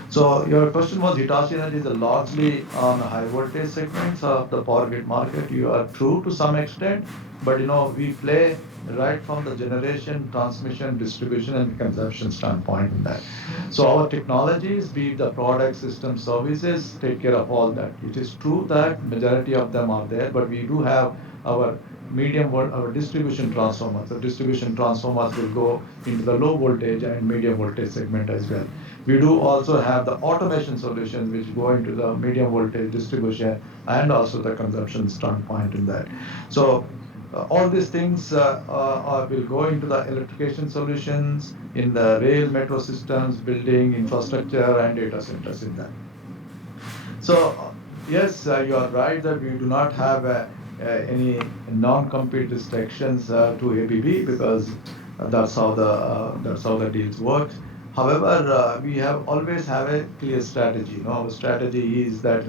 So your question was Hitachi Energy is largely on high voltage segments of the power grid market. You are true to some extent, but we play right from the generation, transmission, distribution, and consumption standpoint in that. So our technologies, be it the product, system, services, take care of all that. It is true that majority of them are there, but we do have our our distribution transformers. The distribution transformers will go into the low voltage and medium voltage segment as well. We do also have the automation solutions which go into the medium voltage distribution and also the consumption standpoint in that. So all these things will go into the electrification solutions in the rail, metro systems, building, infrastructure, and data centers in that. So yes, you are right that we do not have any non-compete restrictions to ABB because that's how the deals work. However, we have always have a clear strategy. Our strategy is that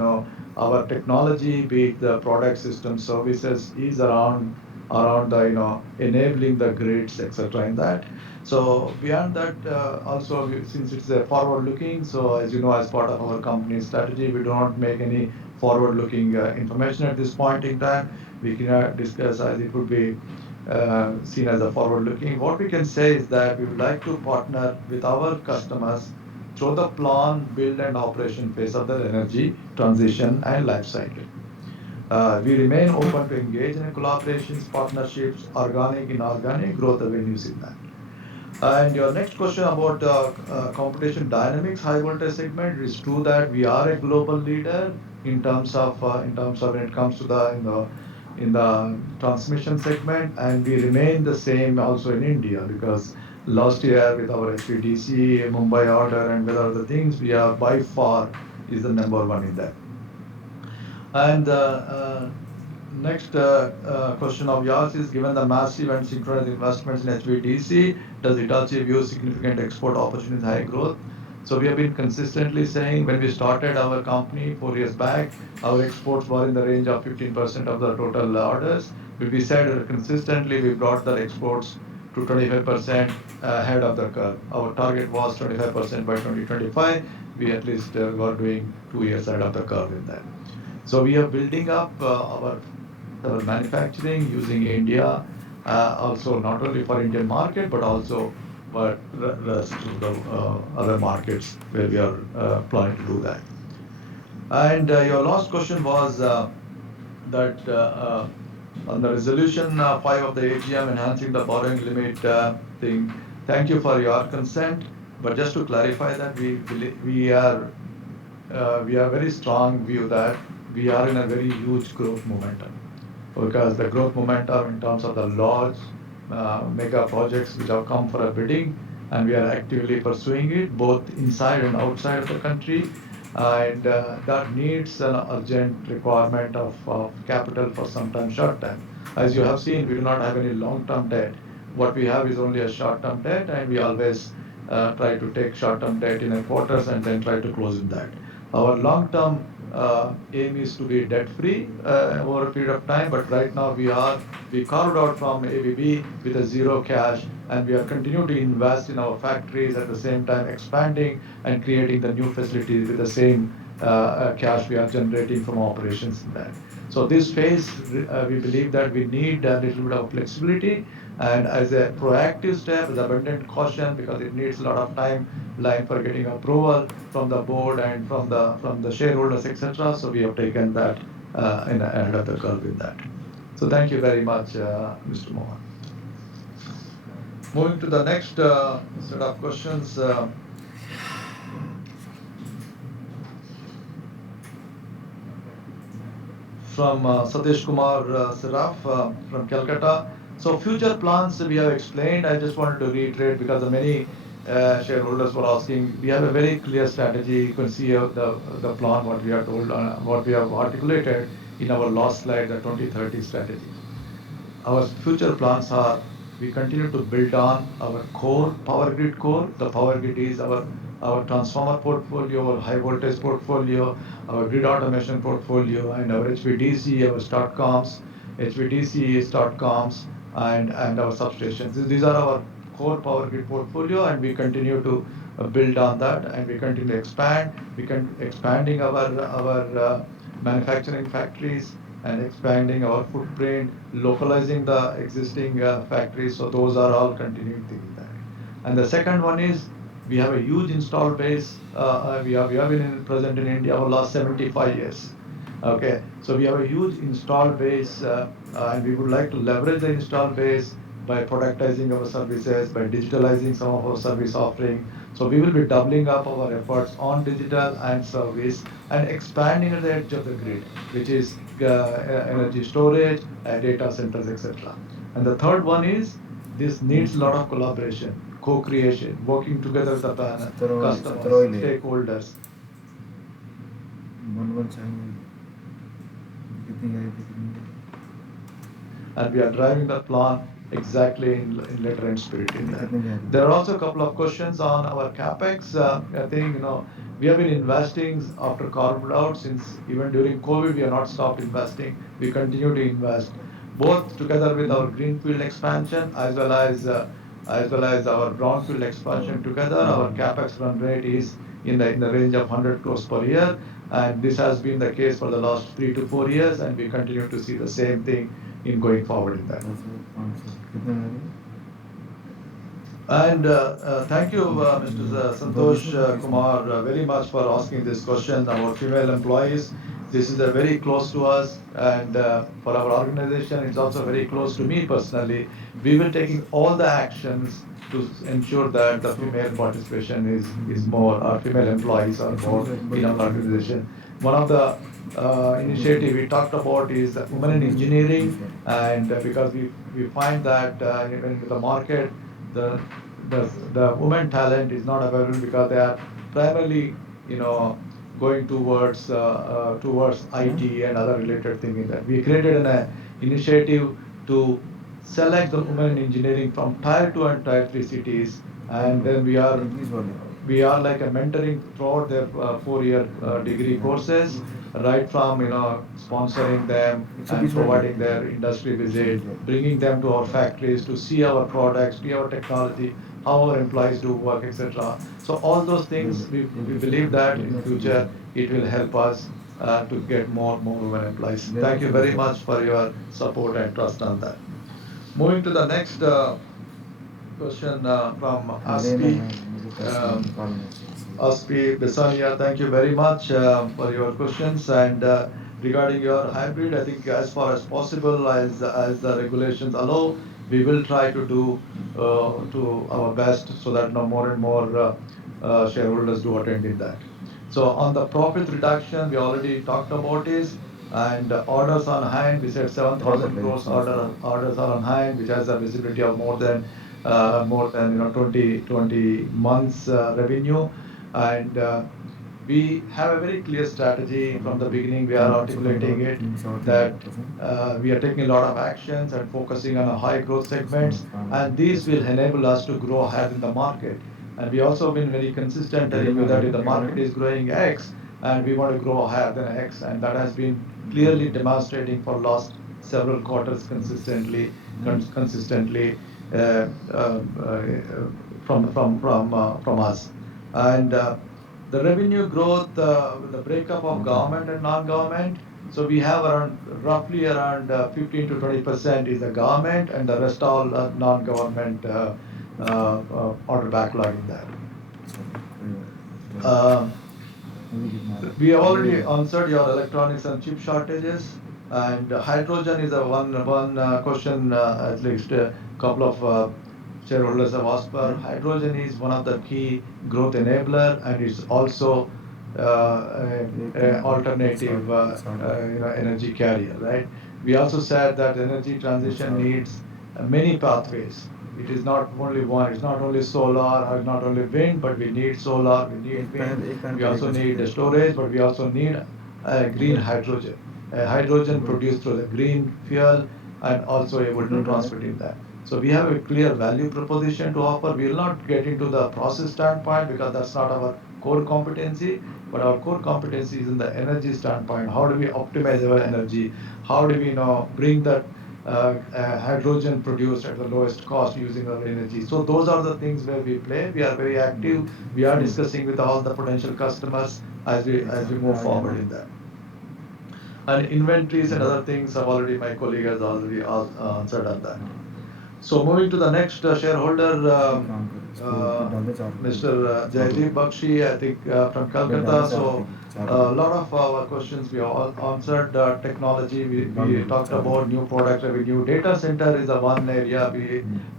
our technology, be it the product, system, services, is around the enabling the grids, etc. In that. So beyond that, also since it's a forward-looking, so as you know, as part of our company strategy, we do not make any forward-looking information at this point in time. We cannot discuss as it would be seen as a forward-looking. What we can say is that we would like to partner with our customers through the plan, build, and operation phase of their energy transition and life cycle. We remain open to engage in collaborations, partnerships, organic, inorganic growth avenues in that. And your next question about competition dynamics, high voltage segment, it is true that we are a global leader in terms of when it comes to in the transmission segment, and we remain the same also in India because last year with our HVDC, Mumbai order, and with other things, we are by far is the number one in that. And next question of yours is, given the massive and synchronized investments in HVDC, does Hitachi view significant export opportunities high growth? So we have been consistently saying when we started our company 4 years back, our exports were in the range of 15% of the total orders. But we said consistently we brought the exports to 25% ahead of the curve. Our target was 25% by 2025. We at least were doing 2 years ahead of the curve in that. So we are building up our manufacturing using India, also not only for Indian market, but also for the rest of the other markets where we are planning to do that. And your last question was that on the resolution 5 of the AGM enhancing the borrowing limit thing. Thank you for your consent, but just to clarify that we are very strong view that we are in a very huge growth momentum, because the growth momentum in terms of the large mega projects which have come for a bidding, and we are actively pursuing it both inside and outside of the country, and that needs an urgent requirement of capital for some time short term. As you have seen, we do not have any long-term debt. What we have is only a short-term debt, and we always try to take short-term debt in a quarters and then try to close in that. Our long-term aim is to be debt free over a period of time, but right now we carved out from ABB with a zero cash, and we are continuing to invest in our factories at the same time expanding and creating the new facilities with the same cash we are generating from operations in that. So this phase, we believe that we need a little bit of flexibility, and as a proactive step, with abundant caution, because it needs a lot of time line for getting approval from the board and from the shareholders, etc. So we have taken that ahead of the curve in that. So thank you very much, Mr. Mohan. Moving to the next set of questions. From Satish Kumar Saraf from Calcutta. So future plans we have explained. I just wanted to reiterate because the many shareholders were asking. We have a very clear strategy. You can see the plan what we are told, what we have articulated in our last slide, the 2030 strategy. Our future plans are we continue to build on our core power grid core. The power grid is our transformer portfolio, our high voltage portfolio, our grid automation portfolio, and our HVDC, our STATCOMs, HVDC, STATCOMs, and our substations. These are our core power grid portfolio, and we continue to build on that, and we continue to expand. We can expanding our manufacturing factories and expanding our footprint, localizing the existing factories. So those are all continuing things there. And the second one is we have a huge install base. We have been present in India for the last 75 years. Okay, so we have a huge install base, and we would like to leverage the install base by productizing our services, by digitalizing some of our service offering. So we will be doubling up our efforts on digital and service and expanding at the edge of the grid, which is energy storage, data centers, etc. And the third one is this needs a lot of collaboration, co-creation, working together with the customers, stakeholders. And we are driving the plan exactly in letter and spirit in that. There are also a couple of questions on our capex. I think we have been investing after carved out since even during COVID. We have not stopped investing. We continue to invest both together with our greenfield expansion as well as our brownfield expansion together. Our capex run rate is in the range of 100 crores per year, and this has been the case for the last 3 to 4 years, and we continue to see the same thing in going forward in that. And thank you, Mr. Santosh Kumar, very much for asking this question about female employees. This is very close to us, and for our organization, it's also very close to me personally. We will taking all the actions to ensure that the female participation is more, our female employees are more in our organization. One of the initiative we talked about is women in engineering, and because we find that even with the market, the women talent is not available because they are primarily going towards IT and other related things in that. We created an initiative to select the women in engineering from tier 2 and tier 3 cities, and then we are like a mentoring throughout their 4-year degree courses, right from sponsoring them and providing their industry visit, bringing them to our factories to see our products, see our technology, how our employees do work, etc. So all those things we believe that in future it will help us to get more women employees. Thank you very much for your support and trust on that. Moving to the next question from Aspi Besania. Thank you very much for your questions. And regarding your hybrid, I think as far as possible, as the regulations allow, we will try to do to our best so that more and more shareholders do attend in that. So on the profit reduction, we already talked about is, and orders on hand, we said 7,000 crores orders are on hand, which has a visibility of more than 20 months revenue. And we have a very clear strategy from the beginning. We are articulating it that we are taking a lot of actions and focusing on a high growth segments, and these will enable us to grow ahead in the market. And we also been very consistent telling you that if the market is growing X, and we want to grow higher than X, and that has been clearly demonstrating for last several quarters consistently uh, uh, from us. And the revenue growth, the breakup of government and non-government. So we have roughly around 15 to 20% is the government, and the rest all non-government order backlog in that. Um, we have already answered your electronics and chip shortages, and hydrogen is a one question, at least a couple of shareholders have asked for. Hydrogen is one of the key growth enabler, and it's also alternative energy carrier, right? We also said that energy transition needs many pathways. It is not only one, it's not only solar or not only wind, but we need solar, we need wind, we also need storage, but we also need green hydrogen. Hydrogen produced through the green fuel and also able to transport in that. So we have a clear value proposition to offer. We will not get into the process standpoint because that's not our core competency, but our core competency is in the energy standpoint. How do we optimize our energy? How do we bring that hydrogen produced at the lowest cost using our energy? So those are the things where we play. We are very active. We are discussing with all the potential customers as we move forward in that. And inventories and other things have already, my colleague has already answered on that. So moving to the next shareholder, Mr. Jaideep Bakshi, I think from Calcutta. So a lot of our questions we all answered. Technology, we talked about new product revenue. Data center is the one area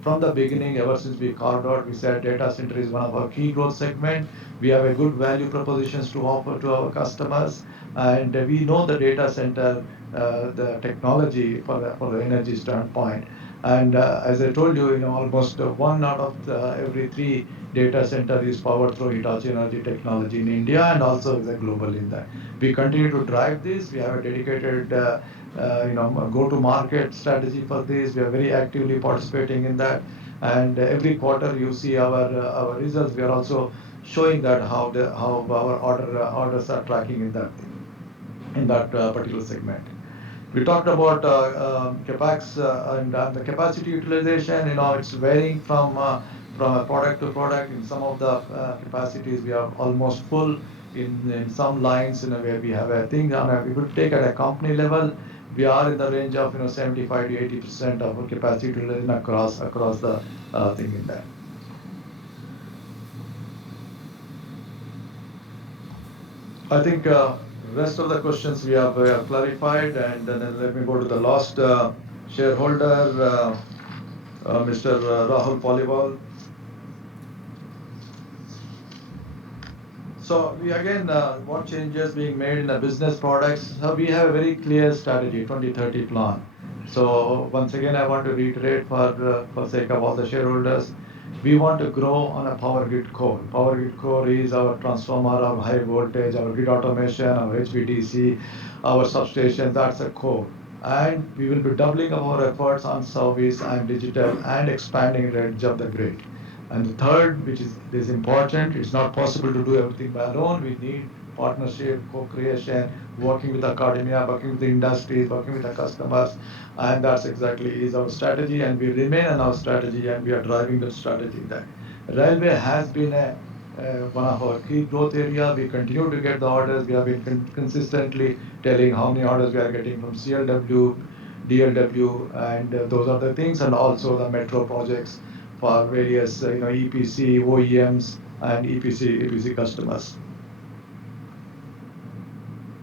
from the beginning, ever since we carved out, we said data center is one of our key growth segment. We have a good value propositions to offer to our customers, and we know the data center, the technology for the energy standpoint. And as I told you, almost one out of every three data center is powered through Hitachi Energy technology in India, and also is a global in that. We continue to drive this. We have a dedicated, go-to-market strategy for this. We are very actively participating in that, and every quarter you see our results. We are also showing that how our orders are tracking in that particular segment. We talked about capex and the capacity utilization. It's varying from a product to product. In some of the capacities, we are almost full. In some lines, where we have a thing. We would take at a company level, we are in the range of 75 to 80% of our capacity utilization across the thing in that. I think rest of the questions we have clarified, and then let me go to the last shareholder, Mr. Rahul Paliwal. So we again, what changes being made in the business products? So we have a very clear strategy, 2030 plan. So once again, I want to reiterate for sake of all the shareholders, we want to grow on a power grid core. Power grid core is our transformer, our high voltage, our grid automation, our HVDC, our substation. That's a core. And we will be doubling our efforts on service and digital and expanding the edge of the grid. And the third, which is important, it's not possible to do everything by alone. We need partnership, co-creation, working with academia, working with the industries, working with the customers, and that's exactly is our strategy, and we remain on our strategy, and we are driving the strategy there. Railway has been one of our key growth area. We continue to get the orders. We have been consistently telling how many orders we are getting from CLW, DLW, and those are the things, and also the metro projects for various EPC, OEMs, and EPC customers.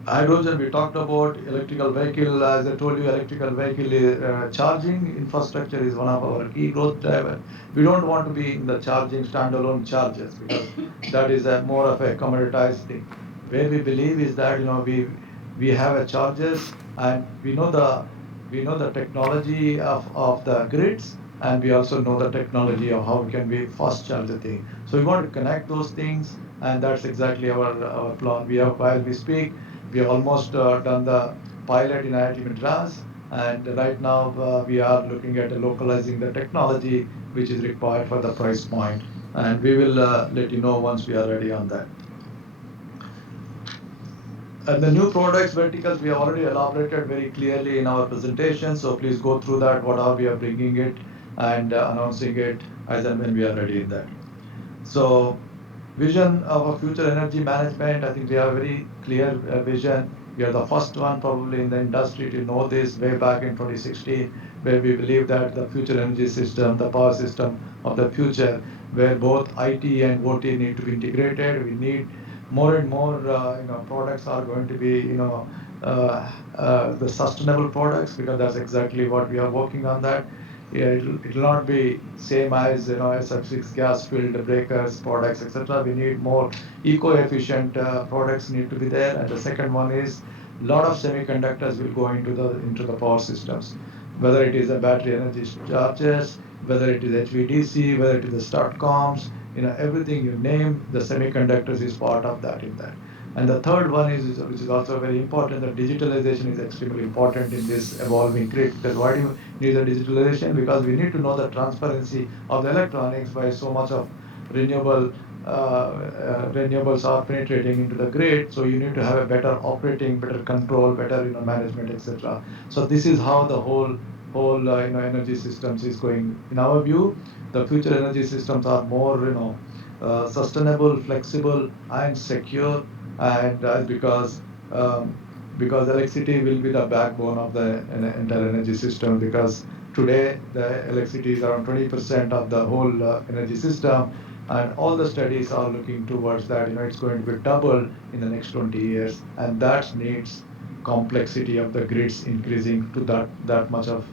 Hydrogen, we talked about electrical vehicle. As I told you, electrical vehicle charging infrastructure is one of our key growth driver. We don't want to be in the charging standalone chargers because that is more of a commoditized thing. Where we believe is that we have a chargers, and we know the technology of the grids, and we also know the technology of how we can be fast charge the thing. So we want to connect those things, and that's exactly our plan. While we speak, we have almost done the pilot in IIT Madras, and right now we are looking at localizing the technology which is required for the price point, and we will let you know once we are ready on that. And the new products verticals, we have already elaborated very clearly in our presentation. So please go through that, what are we are bringing it and announcing it as and when we are ready in that. So vision of a future energy management, I think we have a very clear vision. We are the first one probably in the industry to know this way back in 2016, where we believe that the future energy system, the power system of the future, where both IT and OT need to be integrated. We need more and more, products are going to be, the sustainable products, because that's exactly what we are working on that. Yeah, it'll not be same as SF6 gas filled breakers products, etc. We need more eco-efficient products need to be there. And the second one is a lot of semiconductors will go into the power systems, whether it is a battery energy chargers, whether it is HVDC, whether it is the STATCOMs, everything you name, the semiconductors is part of that in that. And the third one is, which is also very important, that digitalization is extremely important in this evolving grid. Because why do you need the digitalization? Because we need to know the transparency of the electronics by so much of renewables are penetrating into the grid. So you need to have a better operating, better control, better management, etc. So this is how the whole energy systems is going. In our view, the future energy systems are more sustainable, flexible, and secure, and because electricity will be the backbone of the entire energy system. Because today the electricity is around 20% of the whole energy system, and all the studies are looking towards that. It's going to be double in the next 20 years, and that needs complexity of the grids increasing to that much of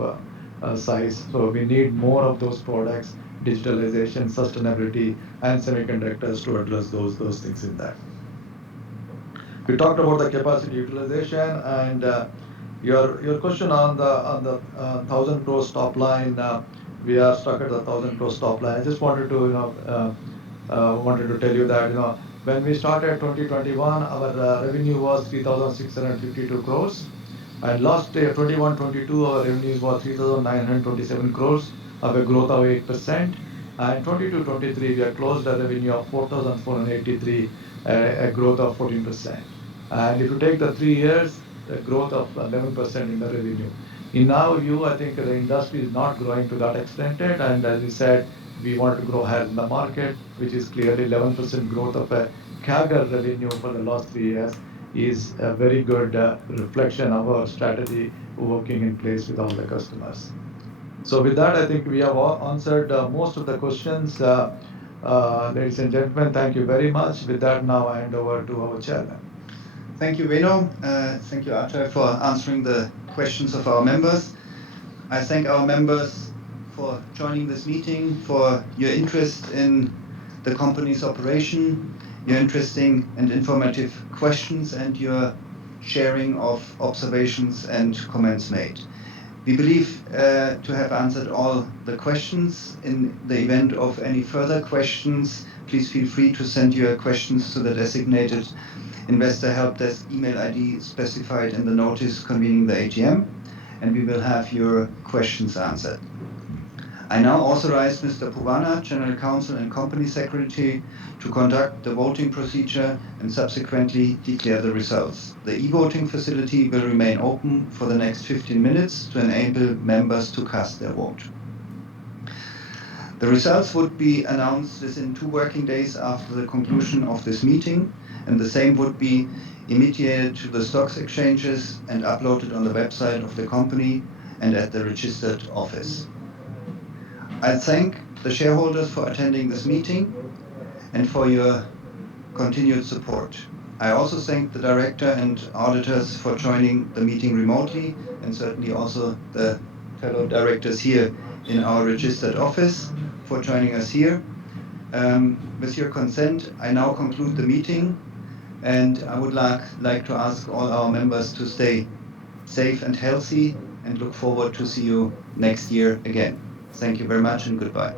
size. So we need more of those products, digitalization, sustainability, and semiconductors to address those things in that. We talked about the capacity utilization, and your question on the 1,000 crores top line. We are stuck at the 1,000 crores top line. I just wanted to tell you that when we started 2021, our revenue was 3,652 crores, and last year 21-22 our revenues was 3,927 crores, of a growth of 8%. And 22-23 we have closed a revenue of 4,483, a growth of 14%. And if you take the 3 years, the growth of 11% in the revenue. In our view, I think the industry is not growing to that extent yet, and as we said, we want to grow higher in the market, which is clearly 11% growth of a CAGR revenue for the last 3 years is a very good reflection of our strategy working in place with all the customers. So with that, I think we have answered most of the questions. Ladies and gentlemen, thank you very much. With that, now I hand over to our chairman. Thank you, Venu. Thank you, Ajay, for answering the questions of our members. I thank our members for joining this meeting, for your interest in the company's operation, your interesting and informative questions, and your sharing of observations and comments made. We believe to have answered all the questions. In the event of any further questions, please feel free to send your questions to the designated Investor Help Desk email ID specified in the notice convening the AGM, and we will have your questions answered. I now authorize Mr. Puvana, General Counsel and Company Secretary, to conduct the voting procedure and subsequently declare the results. The e-voting facility will remain open for the next 15 minutes to enable members to cast their vote. The results would be announced within 2 working days after the conclusion of this meeting, and the same would be immediated to the stock exchanges and uploaded on the website of the company and at the registered office. I thank the shareholders for attending this meeting and for your continued support. I also thank the director and auditors for joining the meeting remotely, and certainly also the fellow directors here in our registered office for joining us here. With your consent, I now conclude the meeting, and I would like to ask all our members to stay safe and healthy, and look forward to see you next year again. Thank you very much and goodbye.